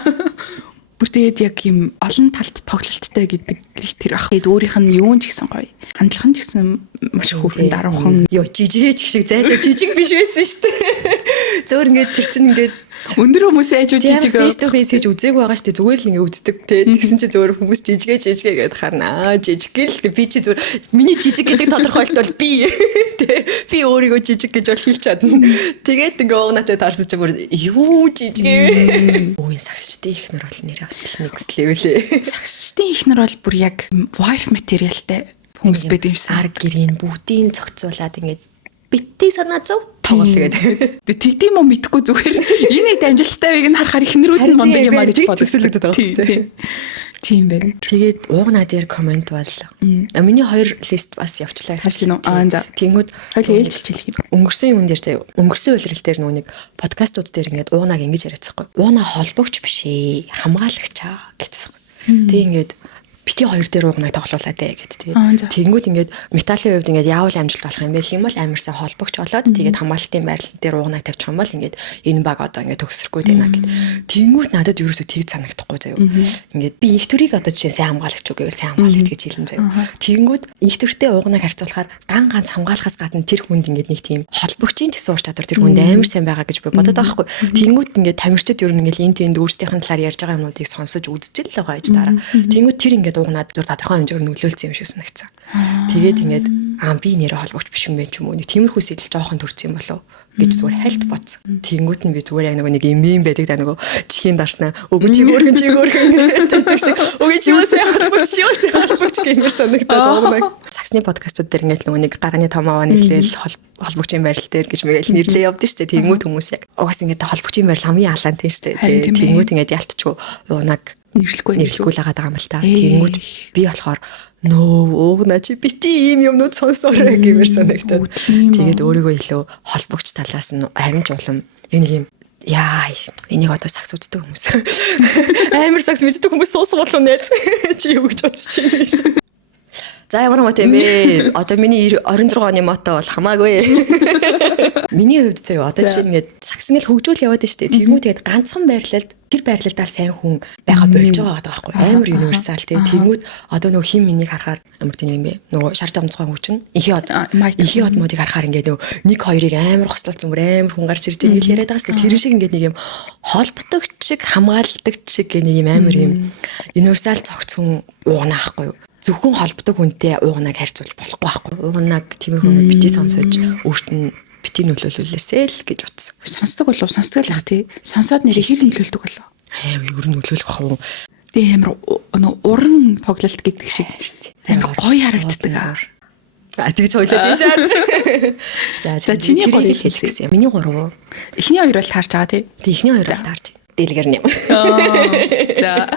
Бүр тэгээд яг юм олон талт тоглолттой гэдэг л тэр ах. Тэгээд өөрийнх нь юун ч гэсэн гоё. Хандлага нь ч гэсэн маш хөөрхөн даруухан. Йоо жижигэж шиг зайлаа жижиг биш байсан шүү дээ. Зөөр ингээд тэр чинь ингээд өндөр хүмүүс айжууд жижиг face to face гэж үзээгүй байгаа шүү дээ. Зүгээр л ингээд үздэг те. Тэгсэн чи зөөр хүмүүс жижигэ гэдээ харна. Жижиг гэл би чи зөөр миний жижиг гэдэг тодорхойлт бол би те. Би өөрийгөө жижиг гэж бол хэлж чадна. Тэгээд ингээд уугнаатай таарсан чи бүр юу жижиг. Ой сагсчдын ихнэр бол нэр авсан next level. Сагсчдын ихнэр бол бүр яг wife materialтай хүмүүс байдаг юмсан. Арг гэрийн бүгдийн цогцуулаад ингээд битти санаа зөв тоглоод тэгдэм юм мэдхгүй зүгээр энийг дамжилттай байг нь харахаар ихнэрүүд нь мондөг юм аа гэж боддог. Тийм байна. Тэгээд уугнаа дээр комент бол миний 2 лист бас явчлаа. Хашлаа нөө. За. Тэнгүүд хоёул ээлжилж хэлэх юм. Өнгөрсөн юм дээр заяа. Өнгөрсөн үйлрэл дээр нүг подкастууд дээр ингээд уугнааг ингэж яриацсан. Уугнаа холбогч биш ээ. Хамгаалагчаа гэсэн. Тэг ингээд бити хоёр дээр уугнаа тоглоулаад гэдэг. Тэнгүүд ингээд металлын хувьд ингээд яавал амжилт болох юм бэ гэх юм бол амар сайн холбогч болоод тэгээд хамгаалтын байрлал дээр уугнаа тавьчих юм бол ингээд энэ баг одоо ингээд төгсрөхгүй байна гэд. Тэнгүүд надад ерөөсөө тэгж санагдахгүй заяа. Ингээд би их төрийг одоо жишээ сайн хамгаалагч уу гэвэл сайн хамгаалагч гэж хэлэн заяа. Тэнгүүд их төртэй уугнааг харьцуулахаар ганц хамгаалахаас гадна тэр хүнд ингээд нэг тийм холбогчийн ч гэсэн уур чадвар тэр хүнд амар сайн байгаа гэж би бодоод байгаа байхгүй. Тэнгүүд ингээд тамирчид ер нь ингээд энэ тэнд өөрсдийнх нь талаар ярьж байгаа юмнуудыг сонсож үзчихэл л байгаа гэж дараа. Тэнгүүд тэр ингээд уугнаад зур тодорхой хэмжээгээр нөлөөлсөн юм шиг санагцсан. Тэгээд ингээд би нэрээ холбогч биш юм байх ч юм уу. Нэг тиймэрхүү сэтэл жоохон төрсөн юм болов гэж зүгээр хальт бодсон. Тэнгүүд нь би зүгээр яг нэг юм байдаг да нөгөө чихийн дарснаа өгөө чи хөөргөн гэдэг шиг өгөө чи холбогч гэмээр санагдаад уугнаа. Саксны подкастууд дээр ингээд нөгөө нэг гарааны томоо нэрлээл холбогчийн байрал дээр гэж мэгэл нэрлээ явдсан шүү дээ. Тэнгүүд хүмүүс яг угаас ингээд холбогчийн байрал хамгийн алаантай шүү дээ. Тэнгүүд ингээд ялтчгүй уугнааг нэрлэхгүй л байгаа юм л та. Тэнгүүд би болохоор уугнаа чи бити ийм юмнууд сонсоорой гэмээр санагдаад. Тэгээд өөрийгөө илүү холбогч талаас нь харин ч улам нэг юм энийг одоо сакс үздэг хүмүүс. Амар сакс мэддэг хүмүүс суус болов нээз. Чи юу гэж бодож чинь. За ямар мото юм бэ? Одоо миний 26 оны мото бол хамаагүй. Миний хувьд заяа одоо жишээ ингээд саксныг хөгжүүл яваад штэ. Тэгмүү тэгээд ганцхан байрлалд тэр байрлалдаа сайн хүн байгаа болж байгаа байхгүй амар универсал тийм. Тэгмүүд одоо нөгөө хим миний харахаар амар тийм юм бэ. Нөгөө шар замцгой хүчин ихий од модыг харахаар ингээд нөгөө 1-2-ыг амар хослуулсан бүр амар хүн гарч ирж байгаа яриад байгаа штэ. Тэр шиг ингээд нэг юм холбогч шиг хамгаалдаг шиг нэг юм амар юм универсал цогц хүн уугнаа байхгүй юу? Зөвхөн холбдог хүнтэй уугнааг харьцуулж болохгүй байхгүй. Уугнааг тиймэрхүү бити сонсож өөрт нь бити нөлөөлүүлээсэй л гэж утсан. Сонсдог болов сонсдог л ах тий. Сонсоод нэр хэл нөлөөлдөг болов. Ер нь нөлөөлөх хав. Тэ амар уран тоглолт гэдэг шиг амар гоё харагддаг. Тэгж хойлоо тийш харж. За чиний гоё хэлсэн. Миний 3. Эхний 2 бол таарч байгаа тий. Тэг эхний 2 бол таарч. Дэлгэр нэм. За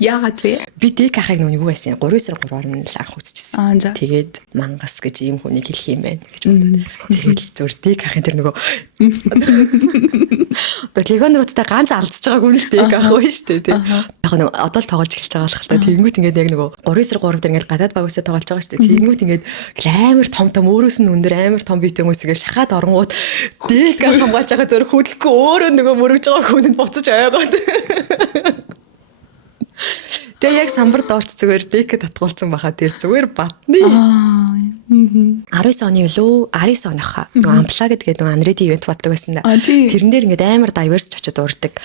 яагаад вэ? Би дэг ахыг нүг юу байсан? 3-3-аар нь л анх үзчихсэн. Тэгээд мангас гэж ийм хүнийг хэлэх юм байна гэж бодод. Тэгээд зөв дэг ахын тэр нөгөө одоо легонруудтай ганц алдчихж байгаагүй л дэг ах байна шүү дээ. Яг нэг одоо л тоглож эхэлж байгаа л хальтаа. Тэнгүүт ингээд яг нөгөө 3-3 дээр ингээд гадаад баг үсээ тоглож байгаа шүү дээ. Тэнгүүт ингээд амар том өөрөөс нь өндөр амар том биетэй хүмүүс ингээд шахаад оронгууд дэг ах хамгааж байгаа зөөр хөдлөхгүй өөрөө нөгөө мөрөж байгаа хүнд буцаж ойгоод. Тэгээ яг самбар доорч зүгээр дэкэ татгуулсан баха тэр зүгээр батны. 19 оны лөө 19 оных хаа. Нөгөө амплаа гэдэг нөгөө Unready event болдог байсан да. Тэрэн дээр ингээд амар diverse очиод урдаг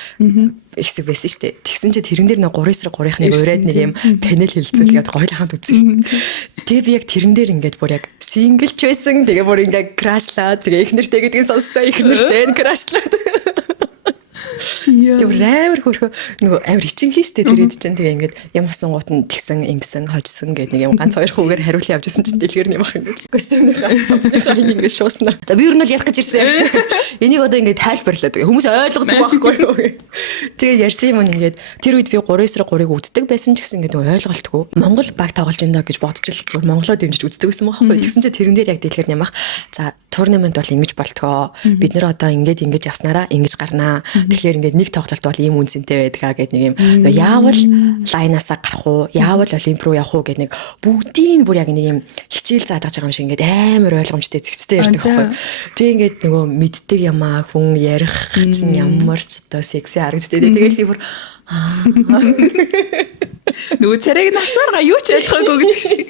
хэсэг байсан шүү дээ. Тэгсэн чи тэрэн дээр нөгөө 3 эсрэг 3-ыг нэг ураад нэг юм танил хэлцүүлгээд гоёл хамт үзсэн шүү дээ. Тэгээ би яг тэрэн дээр ингээд бүр яг single ч байсан. Тэгээ бүр ингээд крашлаад тэгээ ихнэртэй гэдгийг сонсдоо ихнэртэй крашлаад. Тэр амар хөрхөө нөгөө амар ичинхий штэ тэр ид чинь тэгээ ингээд ямар сангууд нь тэгсэн ингэсэн хожсон гэдэг нэг юм ганц хоёр хүүгээр хариулт явж исэн чинь дэлгэр нэмэх ингээд костюмныхаа цогцныхаа ингээд шууснаа. За би ер нь л ярих гэж ирсэн. Энийг одоо ингээд тайлбарлаад хүмүүс ойлгодог байхгүй. Тэгээ ярьсан юм ингээд тэр үед би 3-3-ыг үздэг байсан ч гэсэн ингээд ойлголтгүй Монгол баг тоглож энэ гэж бодож л зүгээр Монголоо дэмжиж үздэг байсан байхгүй. Тэгсэн чинь тэрэн дээр яг дэлгэр нэмэх. За турнамент бол ингэж болтгоо. Бид нэр одоо ингэж явснараа ингэж гарнаа. Тэгэхээр ингээд нэг тоглолт бол ийм үнцэнтэй байдаг гэдэг нэг юм. Яавал лайнасаа гарах уу? Яавал олимп руу явах уу гэдэг нэг бүгдийн бүр яг нэг юм хичээл заадгаж байгаа юм шиг ингээд амар ойлгомжтой зэгцтэй ярьдаг байхгүй. Тэг ингээд нөгөө мэддэг юмаа хүн ярих чинь ямар ч одоо секси харагддаг. Тэгэл би бүр нөгөө царайг навсарга юу ч ойлгоогүй гэдэг шиг.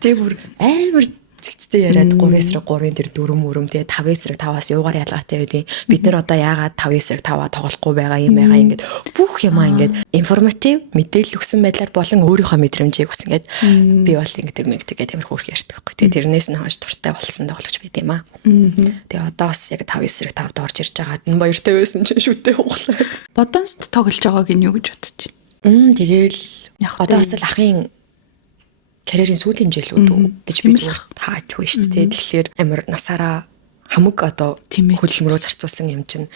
Тэг бүр амар зэгцтэй яриад 3-3-ын тэр 4 тэгээ 5-5-аас юугаар ялгаатай байдیں۔ Бид нар одоо яагаад 5-5-аа тоглохгүй байгаа юм байгаа ингээд бүх юмаа ингээд информатив мэдээлэл өгсөн байдлаар болон өөрийнхөө мэдрэмжийг бас ингээд би бол ингэдэг гэдэг амар хөөрх ярьдаг байхгүй. Тэгээ тэрнээс нь хойш туртай болсон тоглож байд юм аа. Тэгээ одоо бас яг 5-5-д орж ирж байгаад нь баяртай байсан чинь шүтээ хуглаад. Бодонст тоглож байгааг нь юу гэж бодож байна? Тэгэл одоо бас л ахын карьерийн сүүлийн жилүүд гэж би тааж байна шүү дээ. Тэгэхээр амар насаараа хамаг одоо хөдөлмөрөөр зарцуулсан юм чинь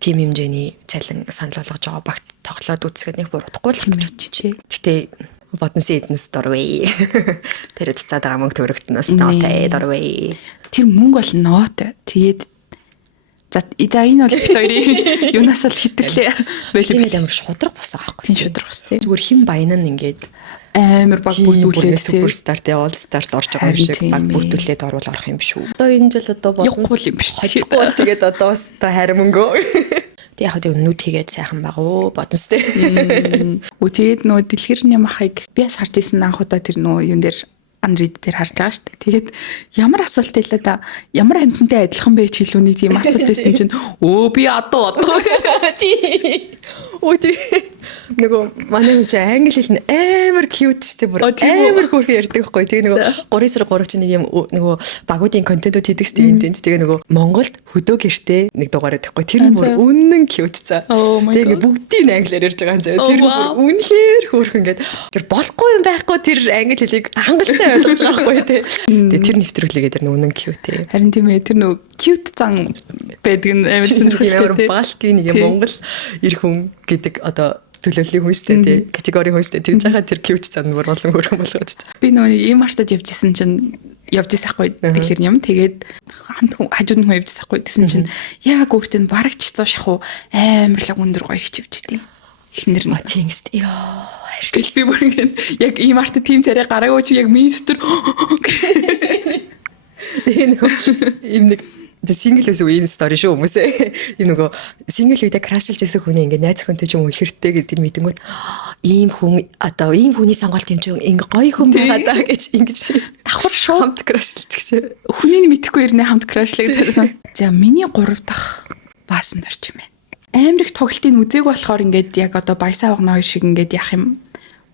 тим хэмжээний цалин санал болгож байгаа багт тоглоод үзэхэд нэг буруудахгүй л гэж бодчих. Гэтэ бодонсын эднэс дурвэ. Тэр цацаад байгаа мөнгө төрөгтнөөс нотой дурвэ. Тэр мөнгө бол ноот. Тэгээд за энэ бол бит хоёрын юунаас л хитрхлээ байлээ. Амар шудраг бус аахгүй. Тийм шудраг бус тийм. Зүгээр хэн баян нь ингээд амар баг бүрдүүлээд суперстар тэ ол старт орж байгаа юм шиг баг бүрдүүлээд орвол орох юм шүү. Одоо энэ жил одоо бодсон юм биш. Хожихгүй бол тэгээд одоо бас та харин мөнгөө. Тэг яг одоо нүд хийгээд сайхан баг оо бодонс дээр. Тэгээд нөө дэлгэрний махыг би бас харж ирсэн анх удаа тэр нөө юун дээр Unread дээр харж байгаа шүү дээ. Тэгээд ямар асуулт хэлээ да ямар амьтантай адилхан байж хэлүүний тийм асуулт байсан чинь өө би одоо тий. Өө тий. Нөгөө манай хүн англи хэл нь амар cute штэ бүр амар хөөрхөн ярьдаг байхгүй. Тэгээ нөгөө 3-3 чинь нэг юм нөгөө багуудын контентууд хийдэг штэ энд тэнд. Тэгээ нөгөө Монголд хөдөө гэртээ нэг дугаар байхгүй. Тэр нь бүр үнэн cute цаа. Тэгээ бүгдийг англиар ярьж байгаа юм заяа. Тэр бүр үнэхээр хөөрхөн ингээд тэр болохгүй юм байхгүй тэр англи хэлийг хангалттай ойлгож байгаа байхгүй тий. Тэгээ тэр нэвтрүүлгээд тэр үнэн cute. Харин тийм ээ тэр нөгөө cute зан байдаг нь амар сонирхолтой тий. Балкийн нэг Монгол эр хүн гэдэг одоо төлөвлөлийн хүн штэ тий категорийн хүн штэ тэгж байгаа тэр cute зан бүр болон хөрхөн болгоод штэ. Би нөө ийм артад явж исэн чинь явж isахгүй тэгэхээр юм тэгээд хамт хүн хажууд нь хүн явж isахгүй гэсэн чинь яг өөртөө бараг чицоо шахуу амар л өндөр гоё хич явж идэв. Эхнэр нь тийм штэ. Яа хэрэг би бүр ингэ яг ийм артад тийм царай гараагүй чи яг минь дотор ийм нэг single гэсэн үеийн story шүү хүмүүсээ. Энэ нөгөө single үедээ крашлж байсан хүний ингээ найз хүнтэй ч юм уу ихэртэй гэдэг мэдэнгүүт ийм хүн одоо ийм хүний сонголт юм чинь ингээ гоё хүн байгаа даа гэж ингэж давхар шууд крашлж гэсэн. Хүнийг мэдэхгүй ирнэ хамт крашлагдаад. За миний 3 дахь баасан орч юм байна. Амар их тоглолтын үзег болохоор ингээд яг одоо баясаа вагна хоёр шиг ингээд яах юм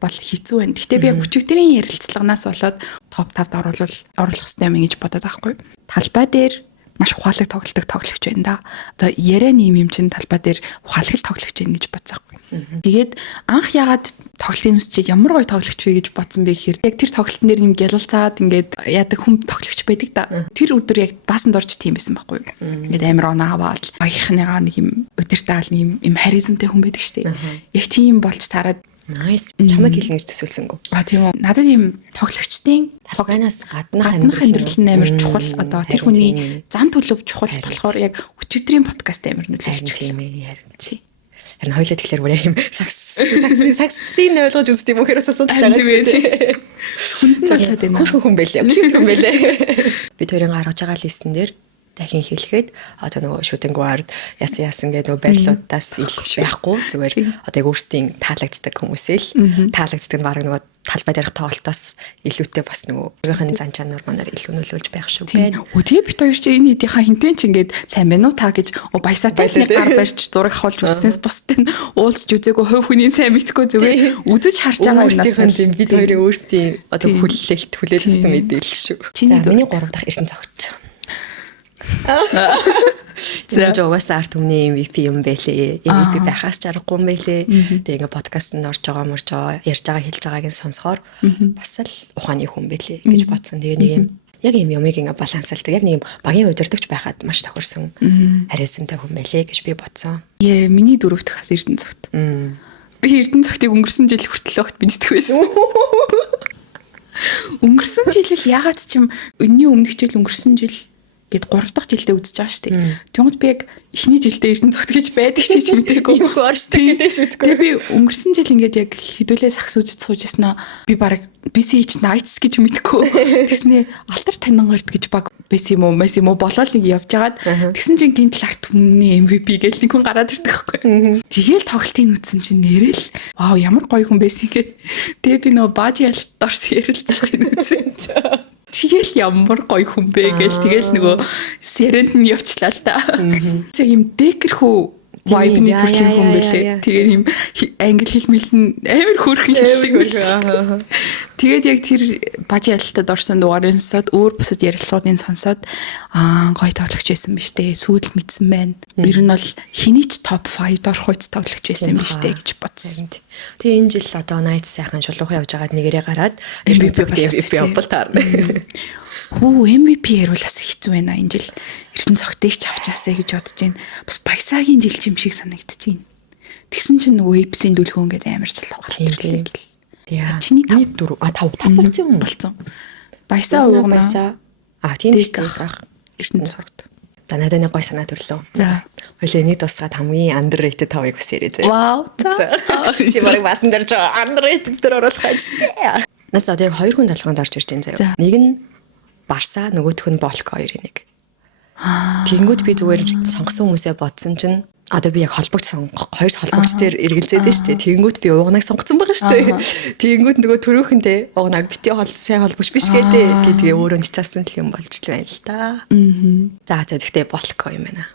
бол хэцүү байна. Гэтэ би яг өчигдрийн ярилцлаганаас болоод топ 5-д оруулах хэрэгтэй юм гэж бодоод байхгүй. Талбай дээр маш ухаалаг тоглолтог тоглогч байна да. Одоо ярианы юм чинь талбай дээр ухаалаг тоглогч байна гэж бодсаахгүй. Тэгээд анх ягаад тоглолтын үсчээ ямар гоё тоглогч вэ гэж бодсон бэ гэхээр яг тэр тоглолтын дээр юм гялалцаад ингээд яадаг хүн тоглогч байдаг да. Тэр өдөр яг баасанд орж тийм байсан байхгүй. Ингээд амар оноо аваад баяхныгаа нэг юм удирдаал нэг юм харизмтай хүн байдаг штеп. Яг тийм болж тараад nice. Чамайг хэлнэ гэж төсөөлсөнгөө. Тийм үү. Надад ийм тоглогчдын талбайнаас гаднах амьдрал нь амар чухал. Одоо тэр хүний зан төлөв чухал болохоор яг өчигдрийн подкаст амар нөлөөлж байна. Харин хоёлаа тэгэхээр бүр юм саксын ойлгож үзтiim үү хэрэг асуулт байгаа тийм. Хүнд болоод байна. Хүн байлаа. Хүн байлаа. Бид хоёрын гаргаж байгаа листэн дээр дахин хэлэхэд одоо нөгөө shooting guard яасан гэдэг нөгөө барилуудаас ил байхгүй зүгээр одоо яг өөрсдийн таалагддаг хүмүүсээ л таалагддаг нь баг нөгөө талбай дээрх тоглолтоос илүүтэй бас нөгөө өөрийнхөө зан чанар манаар илүү нөлөөлж байх шүү байна. Өдөө бит хоёр чи энэ хэдийнхаа хинтэн ч ингээд сайн байна уу та гэж баясаатай нэг гар барьж зураг авахулж үзснээс бусдын уулзч үзээгүй хувь хүний сайн мэдхгүй зүгээр үзэж харж байгаа юмнаас бид хоёрын өөрсдийн одоо хүлээлт авсан мэдээлэл шүү. За миний 3 дахь эрдэнэ цогт. За угаасаа арт өмнө MVP юм байлээ. MVP байхаас чаргагүй юм байлээ. Тэгээ ингээ подкаст нь орж байгаа ярьж байгаа хэлж байгааг нь сонсохоор бас л ухааны хүн байлээ гэж бодсон. Тэгээ нэг юм яг юм юмыг ингээ балансалдаг. Яг нэг юм багийн удирдахч байхад маш тохирсон харизмтай хүн байлээ гэж би бодсон. Миний 4 дахь бас эрдэнэ цогт. Би эрдэнэ цогтыг өнгөрсөн жил хүртэл огт мэддэг байсан. Өнгөрсөн жил ягаад ч юм өнний өмнөх жил өнгөрсөн жил гэд 3 дахь жилдээ үзэж байгаа шүү дээ. Тэгмэд би яг эхний жилдээ эрдэнэ цогт гэж байдаг ч гэж мэдээгүй. Юу орштой гэдэг шүтгүй. Тэгээ би өнгөрсөн жил ингээд яг хэдүүлээ сагс үзэж сууж ирсэн аа. Би баг BCH Nights гэж мэдгүй. Тэснэ алтар танингард гэж баг байсан юм уу болоо л нэг явж агаад тэгсэн чинь гинтл арт хүмүүний MVP гэж нэг хүн гараад ирдэг байхгүй. Тэгэл тоглолтыг үзсэн чинь нэрэл вау ямар гоё хүн байсан гэд. Тэгээ би нөө баажи ялт дорс ярилцлага үзсэн. Тэгэл ямар гоё хүн бэ гэж тэгэл нөгөө сэрэнд нь явчлаа л та. Тэг юм декэрхүү вайбны төрлийн хүн байлээ. Тэгээ юм англи хэл мэлэн амар хөөрхөн хэлдэг. Тэгээд яг тэр бажи ялалтад орсон дугаарыг сонсоод өөр бусад ярилцлагуудыг сонсоод гоё тоглогч байсан биз дээ. Сүйдэл мэдсэн байна. Ер нь бол хэний ч топ 5-д орох үед тоглогч байсан биз дээ гэж бодсон. Тэгээ энэ жил одоо Night сайхан шулуухан явж байгаад нэгээрээ гараад MVP авбал таарна. MVP ярил бас хэцүү байна энэ жил. Эрдэнэ цогтыг ч авчаасаа гэж бодож байна. Бас баясаагийн жил юм шиг санагдаж байна. Тэгсэн чинь нөгөө эпсийн дүлгөөн гэдэг амар залуу гартлээ. Яа. Чиний 4 5 болсон юм болсон. Баясаа уугнаа. Тийм шүү дээ. Эрдэнэ цогт. За надад нэг гой санаа төрлөө. За. Хоёлаа нэг тусгаад хамгийн underrated 5-ыг бас яриа заяа. Вау. За. Чи барыг басан дээр underrated дээр оруулах ажтай. Нас одоо яг 2 хүн толгойд орж ирж байна заяа. Нэг нь Барса, нөгөөх нь Болко 2-1. Тэгэнгүүт би зүгээр сонгосон хүмүүсээ бодсон чинь одоо би яг холбогч хоёр холбогч дээр эргэлзээд байна шүү дээ. Тэгэнгүүт би уугнаг сонгоцсон байгаа шүү дээ. Тэгэнгүүт нөгөө төрөөхөндөө уугнаг бити сайн холбогч биш гэдэг гэдгээ өөрөө ницаасан л юм болж л байна л та. За тэгтээ Болко юм байна.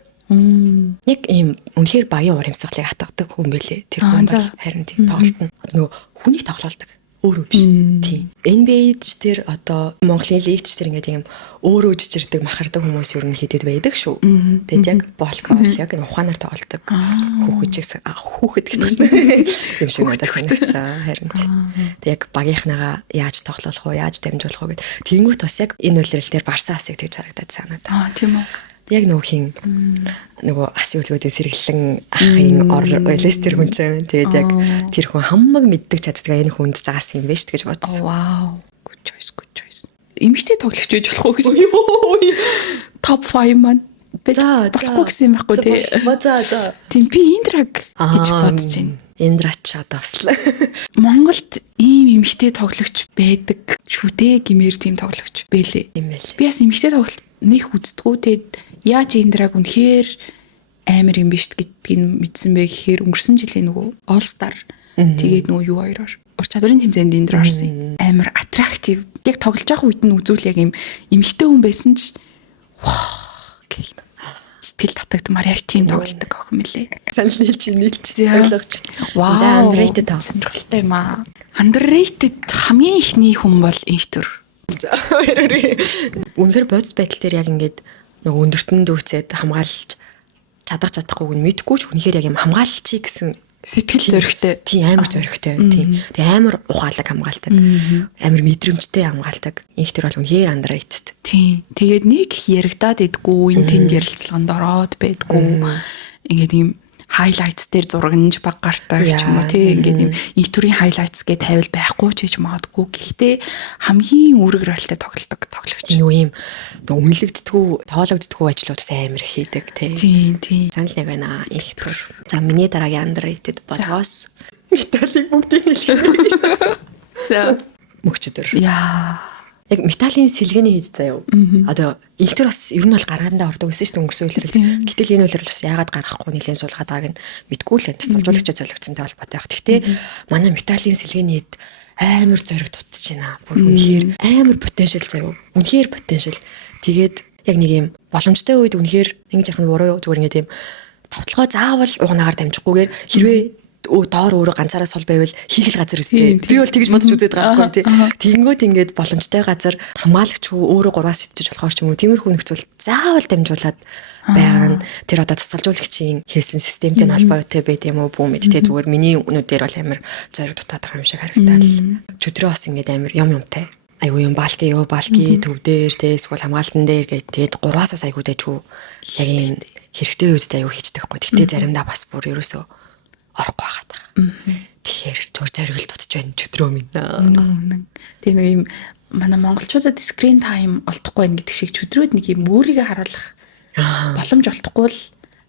Яг ийм үнэхээр баян урамсгалыг хатгадаг хүн байлээ. Тэр хүн бол харин тийм тоглолт нь нөгөө хүнийг тоглоулдаг. Өөрөө биш. Тийм. NBA-д тэр одоо Монголын лигч тэр ингээд юм өөрөө жижирдэг махардаг хүмүүс ер нь хидэд байдаг шүү. Тэгэд яг Болко яг ухаанаар тоглодог. Хүүхэд гэдэг чинь юм шиг надад санагдсан харин. Тэг яг багийнхнаагаа яаж тоглох уу, яаж дамжуулах уу гэд. Тэнгүүт бас яг энэ үйлрэл дээр Барсаасыг тэгж харагдаад санаад. Тийм үү. Яг нөгөө асын үлгүүдээс сэргэлэн ахын ойлс тэр хүн чинь тэгээд яг тэр хүн хамаг мэддэг чаддаг энэ хүнд заасан юм байна шүү гэж бодсон. Вау. Good choice. Эмэгтэй тоглогч байж болох уу гэж. Top 5 маань. Болохгүй гэсэн юм байхгүй тий. За. Тийм би Индраг гэж бодож байна. Индрач одоо бас Монголд ийм эмэгтэй тоглогч байдаг шүү дээ гэмээр тийм тоглогч бэлээ. Би бас эмэгтэй тоглолт нэг үздэггүй тэгээд яаж Индраг үнэхээр амар юм биш гэдгийг мэдсэн бэ гэхээр өнгөрсөн жилийн нөгөө All Star тэгээд нөгөө юу хоёроор ур чадварын тэмцээнд Индра орсон. Амар attractive. Яг тоглож байгаа үед нь үзүүл яг юм эмэгтэй хүн байсан ч гэл сэтгэл татагдмаар яг тийм тоглолдог охин мэлээ. Санал нийлж ойлгож. За underrated сонирхолтой юм аа. Underrated хамгийн ихний хүн бол Интер. Үнэхээр бодис байдал дээр яг ингээд нөгөө өндөртөн дүүцээд хамгаалж чадахгүй нь мэдгүй ч үнэхээр яг юм хамгаалчий гэсэн сэтгэл зөрөгтэй. Тийм амар зөрөгтэй. Тийм. Тэгээ амар ухаалаг хамгаалдаг. Амар мэдрэмжтэй хамгаалдаг. Интер бол үнэхээр underrated. Тийм. Тэгээд нэг яригадаад идэггүй, энэ тэнд ярилцлаганд ороод байдгүй. Ингээд ийм highlights дээр зурагнж баг гардаг ч юм уу тий ингээд юм Интерийн highlights гэж тавил байхгүй ч гэж магадгүй. Гэхдээ хамгийн үүрэг ролтой тоглогч. Нөгөө ийм үнэлэгддэггүй, тоологддэггүй ажлууд амар хийдэг тий. Тийм. Санал нэг байна Интер. За миний дараагийн underrated болгоос металлик бүгдийг хэлэх гэж байна. За мөгчдөр. Яа. Яг металлын сэлгээний хийж заяа. Одоо Интер бас ер нь бол гараандаа ордог гэсэн шүү дээ өнгөрсөн үйлрэлд. Гэтэл энэ үйлрэл бас яагаад гарахгүй нэлийн суулгаад байгааг нь мэдгүй л энэ тасалжуулагчаа золигдсонтой холбоотой байх. Гэхдээ манай металлын сэлгээний хэд амар зориг дутж байна. Бүр үнэхээр амар потенциал заяа. Үнэхээр потенциал. Тэгээд яг нэг юм боломжтой үед үнэхээр ингэж яхах нь буруу зүгээр ингээд юм товтлогоо заавал угнаагаар дамжихгүйгээр хэрвээ доор өөрөө ганцаараа сул байвал хийх газар өстэй. Би бол тэгж бодож үзээд байгаа байхгүй тий. Тэгэнгүүт ингээд боломжтой газар хамаалагчгүй өөрөө гурваас шидэж болохоор ч юм уу тиймэрхүү нөхцөл заавал дамжуулаад байгаа нь тэр одоо тасалжуулагчийн хэлсэн системтэй холбоотой байд юм уу бүү мэд тий зүгээр миний үнүүдээр бол амар зориг дутаад байгаа юм шиг харагдаад чөдрөө бас ингээд амар юмтай. Айгуу юм балки төв дээр тий эсвэл хамгаалтан дээр гэдэг гурваас бас айгуу дэжгүй яг юм хэрэгтэй үедээ айгуу хийчихдэггүй. Тэгтээ заримдаа бас бүр ерөөсөө орохгүй байгаа. Тэгэхээр зориг дутж байна чөдрөө минь. Тэгээ нэг юм манай монголчуудад screen time олдохгүй байх гэдэг шиг чөдрөөд нэг юм өөрийгөө харуулах боломж олдохгүй л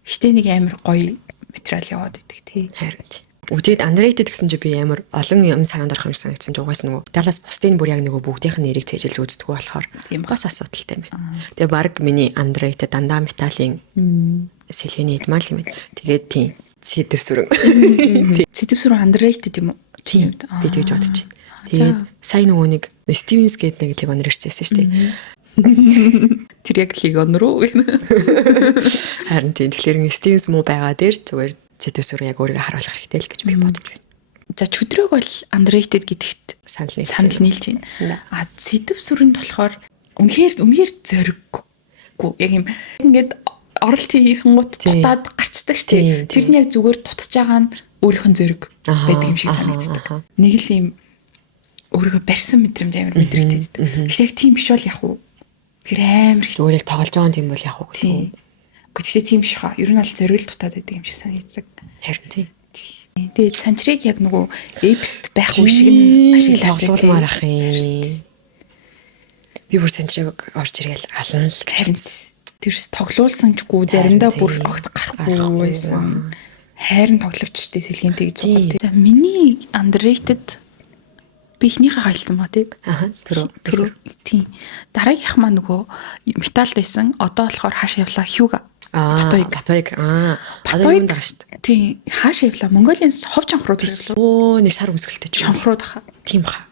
гэтээ нэг амар гоё материал яваад идэг тий. Харин үдээд underrated гэсэн чи би амар олон юм санаанд орох юм санагдсан ч угаас нөгөө Далlas бусдын бүр яг нөгөө бүгдийнх нь нэрийг цээжилж үздэг болохоор бас асуудалтай юм байна. Тэгээ баг миний underrated дандаа металлын сэлгэний идмал юм байна. Тэгээд тийм сэдв сүрэн. Сэдв сүрэн underrated юм уу? Тийм би тэгж бодож байна. Тэгээд сайн нөгөө нэг Stevens гэдэг нэг лиг онор ирчихсэн шүү дээ. Тэр яг лиг онор уу? Харин тийм тэгэхээр Stevens муу байгаа дээр зүгээр сэдв сүрэн яг өөрийгөө харуулах хэрэгтэй л гэж би бодож байна. За чөдрөөг бол underrated гэдэгт санал нийлж байна. А сэдв сүрэнд болохоор үнэхээр зориггүй. Яг юм ингээд оролт хийхэн гут дутаад гарцдаг шүү дээ. Тэр нь яг зүгээр дутж байгаа нь өөрийнх нь зориг байдаг юм шиг санагддаг. Нэг л юм өөрийгөө барьсан мэдрэмж амар мэдрэгдээд. Гэхдээ яг тийм биш бол яг уу. Тэр амар их өөрийг тоглож байгаа юм бол яг уу гэх юм. Гэхдээ тийм биш хаа. Ер нь аль зориг л дутаад байдаг юм шиг санагддаг. Харин тийм. Тэгээд санчрыг яг нөгөө эпист байх үе шиг нь ашиглуулмаар ах юм. Би бүр санчрыг орж иргээл ална л гэж. Тэрс тоглуулсанчгүй заримдаа бүр огт гарахгүй байсан. Хайрын тоглогчтой сэлгэнтэй гэж зугаа. За миний underrated би ихнийхээ хайлтсан ба тий. Тэр тийм. Дараагийнх маань нөгөө металл байсан. Одоо болохоор хаашаа явлаа Хьюга. Батойг. Батойг даа шүү дээ. Тийм. Хаашаа явлаа Монголын хов чанхрууд байсан. Оо нэг шар өмсгөлтэй ч чанхрууд хаа. Тийм хаа.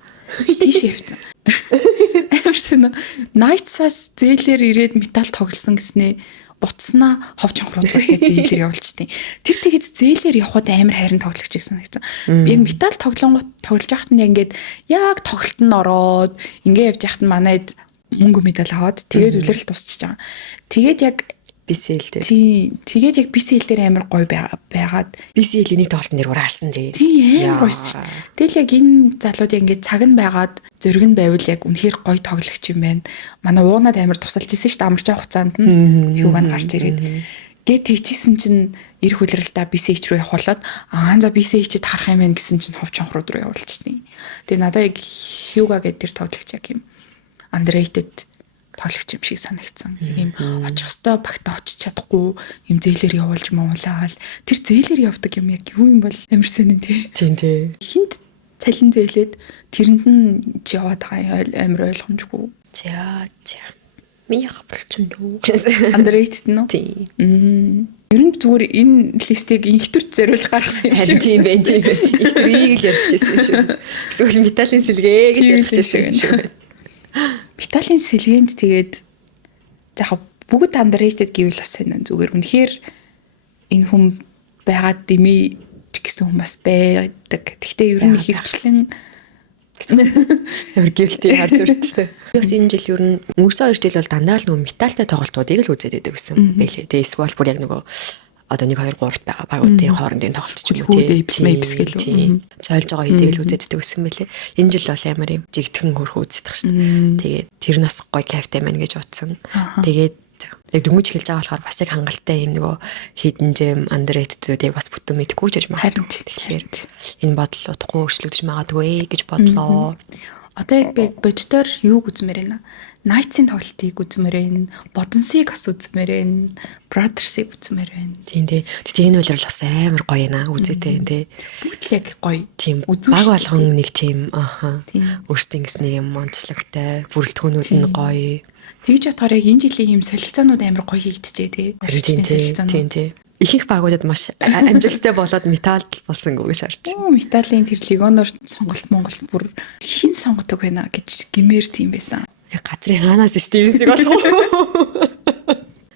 Тийш явцсан. Амарсан Nights-аас зээлээр ирээд металл тоглосон гэснээ буцснаа хов чанхрууд ихэд зээлээр явуулчихдээ. Тэр тэгэд зээлээр явхад амар хайрын тоглогч гэсэн санагдсан. Яг металл тоглонгууд тоглож байхад нь ингээд яг тоглолт нь ороод ингээд явж байхад нь манайд мөнгө медаль аваад тэгээд үлрэлт тусчихж байгаа. Тэгээд яг BCL дээр. Тийм. Тэгээд яг BCL дээр амар гоё байгаад BCL энийг тоглолтын нэр ураасан дээ. Тийм амар гойсон. Тэгэл яг энэ залууд ингээд цаг нь байгаад зөрөг нь байвал яг үнэхээр гоё тоглогч юм байна. Манай уугнаад амар тусалж исэн шүү дээ амарчаа хугацаанд нь Хьюган гарч ирээд. Гэт тийчсэн чинь эх хүлрэлтаа BCH руу явах болоод за BCH-д харах юм байна гэсэн чинь хов чонхрууд руу явуулчихсан. Тэгээ надаа яг Хьюга гэдэг тэр тоглогч яг юм underrated тоглогч юм шиг санагдсан. Ийм очих ёстой багтаа очиж чадахгүй юм зээлээр явуулж муулаад тэр зээлээр явдаг юм яг юу юм бол амар сонин тий. Тийм тий. Хинт цалин зээлээд тэрэнд нь ч яваад байгаа амар ойлгомжгүй. За. Миний хавлцсан дүү. Underrated нөө. Тийм. Ер нь зүгээр энэ листийг инхтүрт зориулж гаргасан юм шиг. Тийм байх. Инхтүрийг л ядчихсан юм шиг. Эсвэл металлын сэлгээ гэж ядчихсан юм шиг. Металлын сэлгээнд тэгээд яг бүгд underrated гэвэл бас сонин зүгээр үнэхээр энэ хүн байгаад дими гэсэн хүн бас байдаг. Гэхдээ ер нь хөвчлэн амар гилти харж урьж штэ. Бас энэ жил ер нь өнгөрсөн 2 жил бол дандаа л нөгөө металлтай тоглолтуудыг л үзээд байдаг гэсэн байлээ. Тэгээ эсвэл бүр яг нөгөө одоо 1 2 3-т байгаа багуудын хоорондын тоглолт ч үлээ Maps гэлээ. Цойлж байгаа хэдийг л үзээддэг гэсэн байлээ. Энэ жил бол амар юм жигтгэн хөрхөө үздэг шин. Тэгээд тэр нь бас гоё кайфтай байна гэж утсан. Тэгээд яг дөнгөж эхэлж байгаа болохоор бас яг хангалттай юм нөгөө hidden gem underrated-үүдийг бас бүтэн мэдгүй ч гэж магадгүй. Тэгэхээр энэ бодол утгагүй өөрчлөгдөж магадгүй гэж бодлоо. Одоо яг боддоор юуг үзмээр байна? Nights-ийн тоглолтыг үзмээр байна. Бодонсыг бас үзмээр байна. Brothers-ыг үзмээр байна. Тийм дээ. Тэгтээ энэ үйлрэл бас амар гоё наа үзээтэй энэ дээ. Бүгд л яг гоё. Тийм. Баг болгон нэг тийм өөртөө ингэс нэг юм онцлогтой, бүрэлдэхүүнүүд нь гоё. Тэгж бодохоор яг энэ жилийн юм солилцоонууд амар гоё хийгдэжээ тий. Тийм. ихэнх багуудад маш амжилттай болоод металл болсонгүй гэж харж. Металлын тэр легоноор сонголт Монголд бүр хин сонгодог байна гэж гэмээр тийм байсан. Яг газрын хаанаас Стивенсийг олох.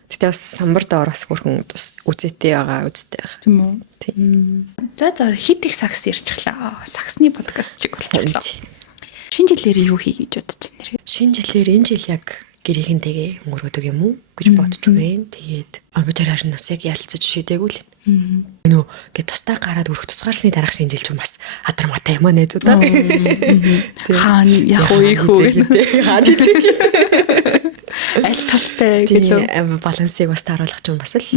Тэгтээ бас самбар доор бас хөрхөн үзээтэй байгаа үзтэй байгаа. Тийм үү? Тийм. За хит их сакс ярьчихлаа. Саксны подкаст чиг болчихлоо. Шинэ жилээр юу хий гэж бодож байна нэр? Шинэ жилээр энэ жил яг гэрийнхэнтэйгээ өнгөрөөдөг юм уу гэж бодож байна. Тэгээд бид харин бас яг ярилцаж шийдээгүй л. Нөө гэ тустаа гараад өрөх тусгаарласны дараах шинэ жил ч бас адар матай юм аа найзуудаа. Хаана яг уу их үү? Хаана тийм. Аль талтай гэлөө балансыг бас тааруулах юм бас л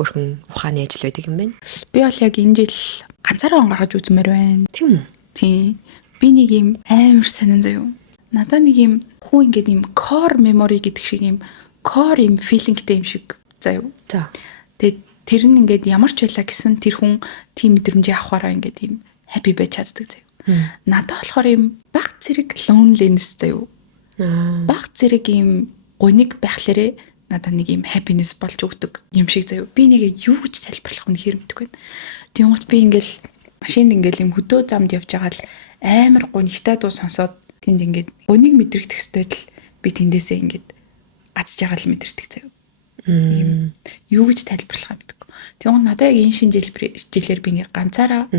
хөрхөн ухааны ажил байдаг юм байна. Би бол яг энэ жил ганцаараа он гаргаж үзмээр байна. Тийм үү? Тийм. Би нэг юм амар сонин заяа. Надаа нэг юм хүн ингээд юм core memory гэдэг шиг юм core юм feelingтэй юм шиг заяа. За. Тэгээд тэр нь ингээд ямар ч байлаа гэсэн тэр хүн тийм мэдрэмжийг авахаараа ингээд юм happy байж чаддаг заяа. Надад болохоор юм баг зэрэг loneliness заяа. Баг зэрэг юм гоник байхлаарэ надад нэг юм happiness болж өгдөг юм шиг заяа. Би нэг юу гэж тайлбарлах нь хэрэмдэг байна. Тэнгуут би ингээл машинд ингээл юм хөдөө замд явж байгаа л амар гониктай дуу сонсоод тэнд ингээд гоник мэдрэгдэх хэвээр л би тэндээсээ ингээд азж байгаа л мэдэрдэг заяа. Юм юу гэж тайлбарлах юм бэ? Тэгвэл надад яг энэ шинэ жилээр би ингээ ганцаараа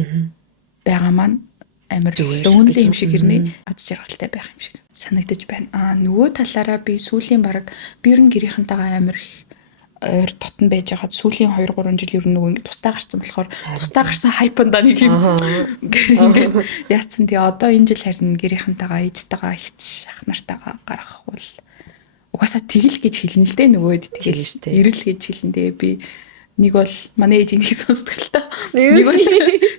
байгаа маань амар lonely юм шиг ирнэ. Аз жаргалтай байх юм шиг санагдаж байна. Нөгөө талаараа би сүүлийн баг би ер нь гэрийнхэнтэйгээ амар их ойр тотон байж хагаад сүүлийн 2 3 жил ер нь нөгөө ингээ тустай гарсан болохоор тустай гарсан хайпанда нэг юм ингээ яатсан. Тэгээ одоо энэ жил харин гэрийнхэнтэйгээ ээжтэйгээ хич ах нартайгаа гаргах бол угаасаа тэгэл гэж хэлнэ л дээ нөгөөд тэгэл шүү дээ. Ирэл гэж хэлнэ. Би нэг бол манай ээж энийг сонсдог л та. Нэг бол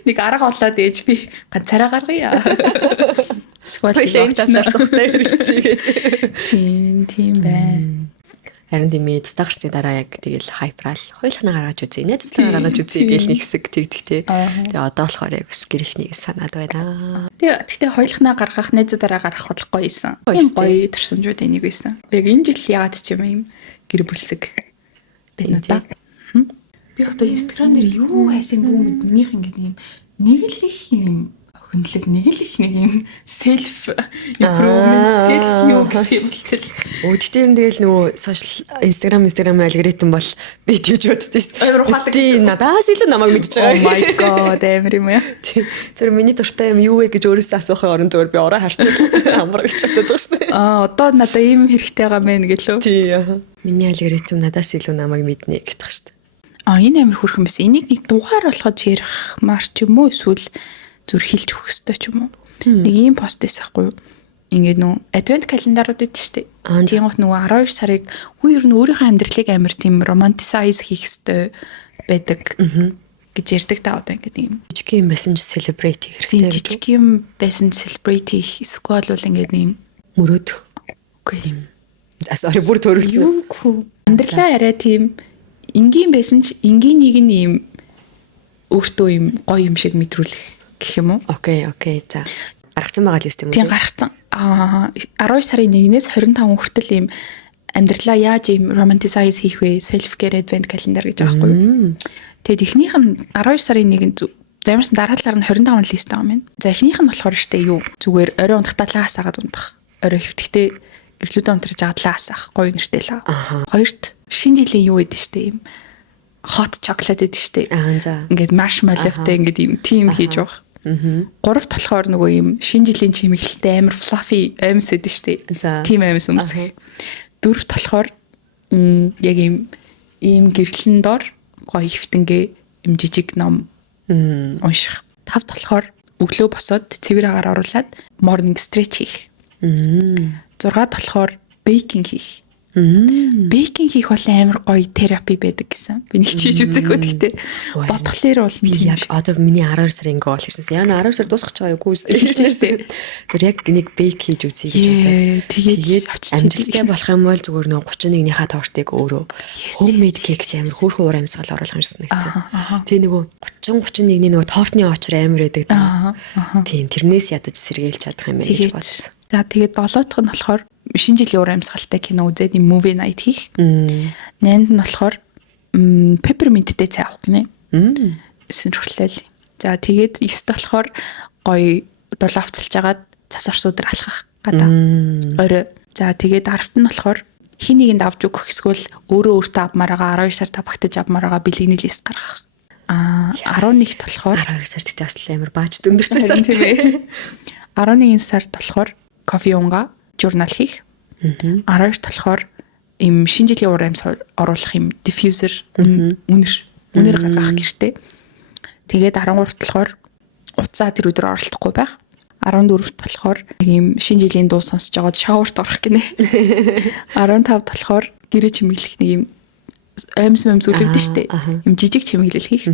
нэг арга болоод ээж би ганцаараа гаргая. Эсвэл талаархтай хэрэгцээ гэж. Тийм байна. Харин тийм ээ тустай гарсны дараа яг тэгэл хайпраал хоёулахнаа гаргаж үзье. Найзтайгаа гаргаж үзье гэл нэг хэсэг тэгдэгтэй. Тэгээ одоо болохоор яг бас гэрхнийг санаад байна. Тэгтээ хоёулахнаа гаргах найзуудаараа гаргах бол гоё исэн. Гоё төрсөмжүүд энийг байсан. Яг энэ жил яагаад ч юм гэр бүлсэг байна да. Би одоо Instagram дээр юу хайсан бүү мэднийх ингээд юм нэг л их юм хөндлөг нэг л их нэг юм self improvement self юу гэсэн юм бэлтэл. Гэхдээ юм тэгэл нөгөө сошиал Instagram алгоритм бол би тэгж боддоо шүү дээ. Тийм надаас илүү намайг мэдж байгаа. Oh my god амар юм яа. Зөв миний дуртай юм юу вэ гэж өөрөөсөө асуухын оронд зөвөр би ороо харчдаг амар гэж боддог шүү дээ. Одоо надаа ийм хэрэгтэй байгаа мэн гэлөө. Тийм. Миний алгоритм надаас илүү намайг мэднэ гэдэг шүү дээ. Энэ амар хөрхөн байсан. Энийг нэг дугаар болгож ярих маар ч юм уу эсвэл зүр хэлж өгөх хэрэгтэй ч юм уу. Нэг ийм пост хийсэхгүй юу? Ингээд нөө адвент календарууд идэв штэ. Тийм гот нөгөө 12 сарыг хүн ер нь өөрийнхөө амьдралыг амар тийм романтисайз хийх хэрэгтэй байдаг гэж ярьдаг та одоо ингээд ийм жижиг юм байсан ч celebrate хийх хэрэгтэй. Жижиг юм байсан celebrate хийх эсвэл бол ингээд ийм мөрөөдөх. Үгүй юм. Sorry бүр төрөлцсөн. Амьдралаа арай тийм энгийн байсан ч энгийныг нь ийм өөртөө ийм гоё юм шиг мэдрүүлэх гэх юм уу? Окей. За. Гаргацсан байгаа лист юм уу? Тийм гаргацсан. 12 сарын 1-ээс 25 хүртэл ийм амьдралаа яаж ийм romanticize хийх вэ? Self care advent calendar гэж байгаа байхгүй юу? Тэгээд эхнийх нь 12 сарын 1 замирсан дараалалаар нь 25 лист байгаа юм. За эхнийх нь болохоор штэ юу? Зүгээр орой унтахтаа лаасаагаад унтах. Орой хэвтгтээ гэрлүүдээ унтраж агаад лаасаах. Гоё нэртэй л. Хоёрт шинэ жилийн юу гэдэг штэ ийм hot chocolate гэдэг штэ. За. Ингээд marshmallow-тай ингээд ийм тим хийж байгаа. Гуравт болохоор нөгөө ийм шинэ жилийн чимэглэлтэй амар fluffy амьс гэдэг штэ. Тим амьс өмсөх. Дөрөвт болохоор яг ийм гэрлэн дор гоё хөвтөнгээ ийм жижиг ном унших. Тавт болохоор өглөө босоод цэвэр агаар оруулаад morning stretch хийх. 6-д болохоор baking хийх. Бейкинг хийх бол амар гоё терапи байдаг гэсэн. Би нэг чийж үзээгүй гэхдээ бодглохлоор бол яг одоо миний 12 сарын гол хийсэн. Яна 12 сар дуусгах байгаа юу гүйс тийм. Зүр яг нэг бейк хийж үзье гэж бодоод. Тэгээд амжилттай болох юм бол зүгээр нөө 31-ийнхаа тортыг өөрөө homemade cake ч амар хөөрхөн уур амьсгал оруулах юмсан нэгцэн. Тэгээ нөгөө 31-ний нөгөө тортны очор амар байдаг тийм. Тэрнээс ядаж сэргийлж чадах юм байна гэж бодсон. За тэгээд 7-д нь болохоор шинэ жилийн уур амьсгалтай кино үзээд movie night хийх. 8-нд нь болохоор peppermintтэй цай авах гинэ. Сонирхолтой. За тэгээд 9 болохоор гоё дулаавцалж агаад цас орсуудаар алхах гадаа. Орой. За тэгээд 10-т нь болохоор хин нэгэнд авч өгөх эсвэл өөрөө өөртөө авмаар байгаа 12 сар табагтаж авмаар байгаа бэлгийн лист гаргах. 11-т болохоор 12 сар гэдэг бас амар бааж өндөртэй сар тийм ээ. 11 сард болохоор кофе унга, журнал хийх. 12-т болохоор им шинэ жилийн уур амьсгал оруулах юм diffuser үнэр гаргах гэртээ. Тэгээд 13-т болохоор уцаа тэр өдөр оролдохгүй байх. 14-т болохоор ийм шинэ жилийн дуу сонсож байгаад шаурт орох гинэ. 15-т болохоор гэрээ чимэглэх нэг юм амьс үлэгдэн штэ. Юм жижиг чимэглэл хийх.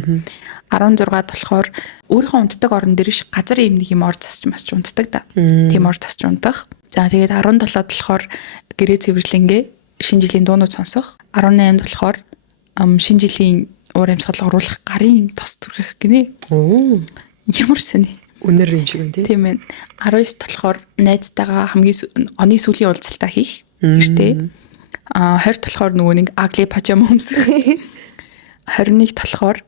16-т болохоор өөрийнхөө унтдаг орон дээр ш газар юм нэг юм ор засч масч унтдаг да. Тийм ор засч унтах. За тэгээд 17-д болохоор гэрээ цэвэрлэнгээ шинэ жилийн дуунууд сонсох. 18-д болохоор шинэ жилийн уур амьсгал оруулах гарын тос түргэх гинэ. Ямар сони. Үнэр юм шиг юм тийм ээ. 19-д болохоор найзтайгаа хамгийн оны сүүлийн уулзалтаа хийх гэртээ. 20-д болохоор нөгөө нэг ugly pajama өмсөх. 21-д болохоор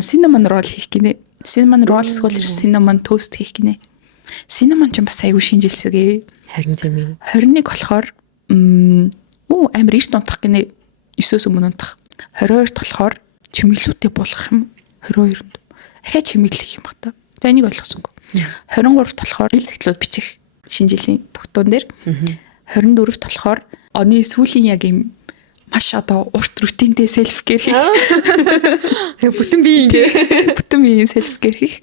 cinnamon roll хийх гинэ. Cinnamon roll эсвэл cinnamon toast хийх гинэ. Cinnamon ч бас аягүй шинжилсэгээ. Харин тийм ээ. 21 болохоор амар ирт унтах гинэ. 9-өөс өмнө унтах. 22-д болохоор чимэглэлүүтэй болох юм. 22-нд. Ахаа чимэглэх юм бата. За энийг ойлгосонгүй. 23-т болохоор ил зэглүүд бичих шинэ жилийн тогтоон дээр. 24-т болохоор оны сүүлийн яг юм маш одоо урт рутинтэй селф кэр хийх. Бүтэн бие ингээ. Бүтэн биеийн селф кэр хийх.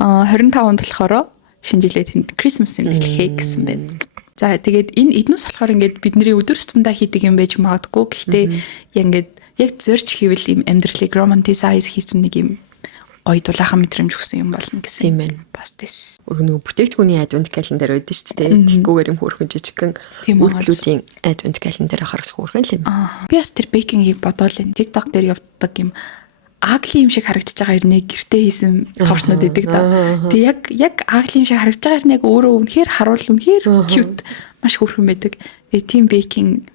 25-нд болохоор шинэ жилээ тэнд Christmas тэмдэглэл хийх гэсэн байна. За тэгээд энэ эднүс болохоор ингээд бидний өдөр тутамдаа хийдэг юм байж магадгүй. Гэхдээ яг зорж хийвэл юм амьдралыг romanticize хийсэн нэг юм гоё дулаахан мэдрэмж өгсөн юм болно гэсэн. Тийм байна. Бас тэс. Нөгөө бүтээгдэхүүний адвент календар байдаг шүү дээ. Тэггүйгээр юм хөөрхөн жижигхэн үйлдэлүүдийн адвент календараа харах хөөрхөн л юм. Би бас тэр бейкингийг бодоол энэ TikTok дээр явдаг юм агли юм шиг харагдаж байгаа хэрнээ гэртээ хийсэн тортнууд идэг да. Тэг яг агли юм шиг харагдаж байгаа хэрнээ өөрөө үнэхээр харуул үнэхээр cute маш хөөрхөн байдаг. Тэгээ тийм бейкинг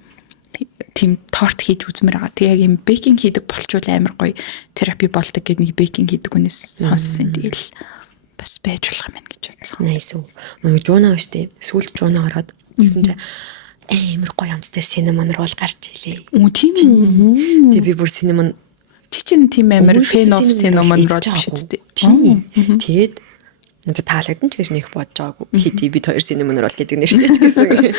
тийм торт хийж үзмээр байгаа. Тэг яг юм бейкинг хийдэг болчвол амар гоё терапи болдог гэдэг нэг бейкинг хийдэг хүнээс сонссон. Тэгэл бас байж болох юм байна гэж бодсон. Nice үү. Нөгөө жуна штэ. Сүүлд жуна ороод гэсэн чинь амар гоё юмстай cinnamon roll гарч илээ. Тийм үү. Тэг би бүр cinnamon чинь тийм амар fan of cinnamon roll биш үстэй. Тийм. Тэгээд надад таалагдсан ч гэж нэх бодож байгаагүй. Хити бид хоёр cinnamon roll гэдэг нэртэй ч гэсэн.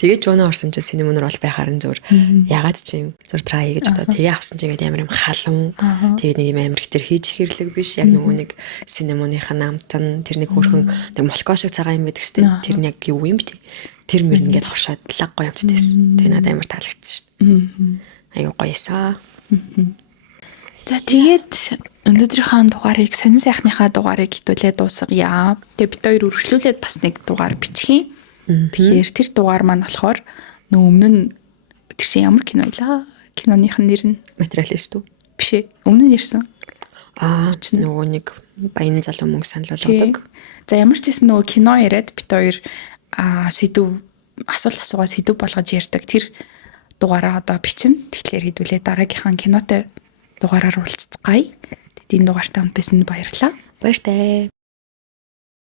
Тэгээд жуна орсон чинь cinnamon roll байхаар нь зур ягаад ч юм зур try гэж одоо тэгээ авсан ч ингээд амар юм халуун. Тэгээд нэг юм амар ихтер хийж ихэрлэг биш. Яг нөгөө нэг cinnamon-ийнхаа намтан тэр нэг хөрхөн нэг молко шиг цагаан юм байдаг шүү дээ. Тэр нь яг юу юм бэ? Тэр мөр ингээд хошоод лаг гоё юмстэйсэн. Тэгээ надад амар таалагдсан шүү дээ. Аюу гоёсаа. За тэгээд өнөөдрийнхөө дугаарыг сонин сайхныхаа дугаарыг хитүүлээ дуусгая. Тэгээ бид хоёр үргэлжлүүлээд бас нэг дугаар бичих юм. Тэгэхээр тэр дугаар маань болохоор өмнө нь тэр чинь ямар кино байлаа? Киноных нь нэр нь Материалист үү? Биш ээ. Өмнө нь ирсэн. Чи нөгөө нэг баян залуу мөнгө санал болгодог. За ямар ч гэсэн нөгөө кино яриад бид хоёр сэдв асуугаа сэдв болгож ярьдаг. Тэр дугаараа одоо бичнэ. Тэгэхээр хідүүлээ дараагийнхаа кинотой дугаараар уулзцгаая. Тэд энэ дугаартай хамт байсан баярлалаа. Баяртай.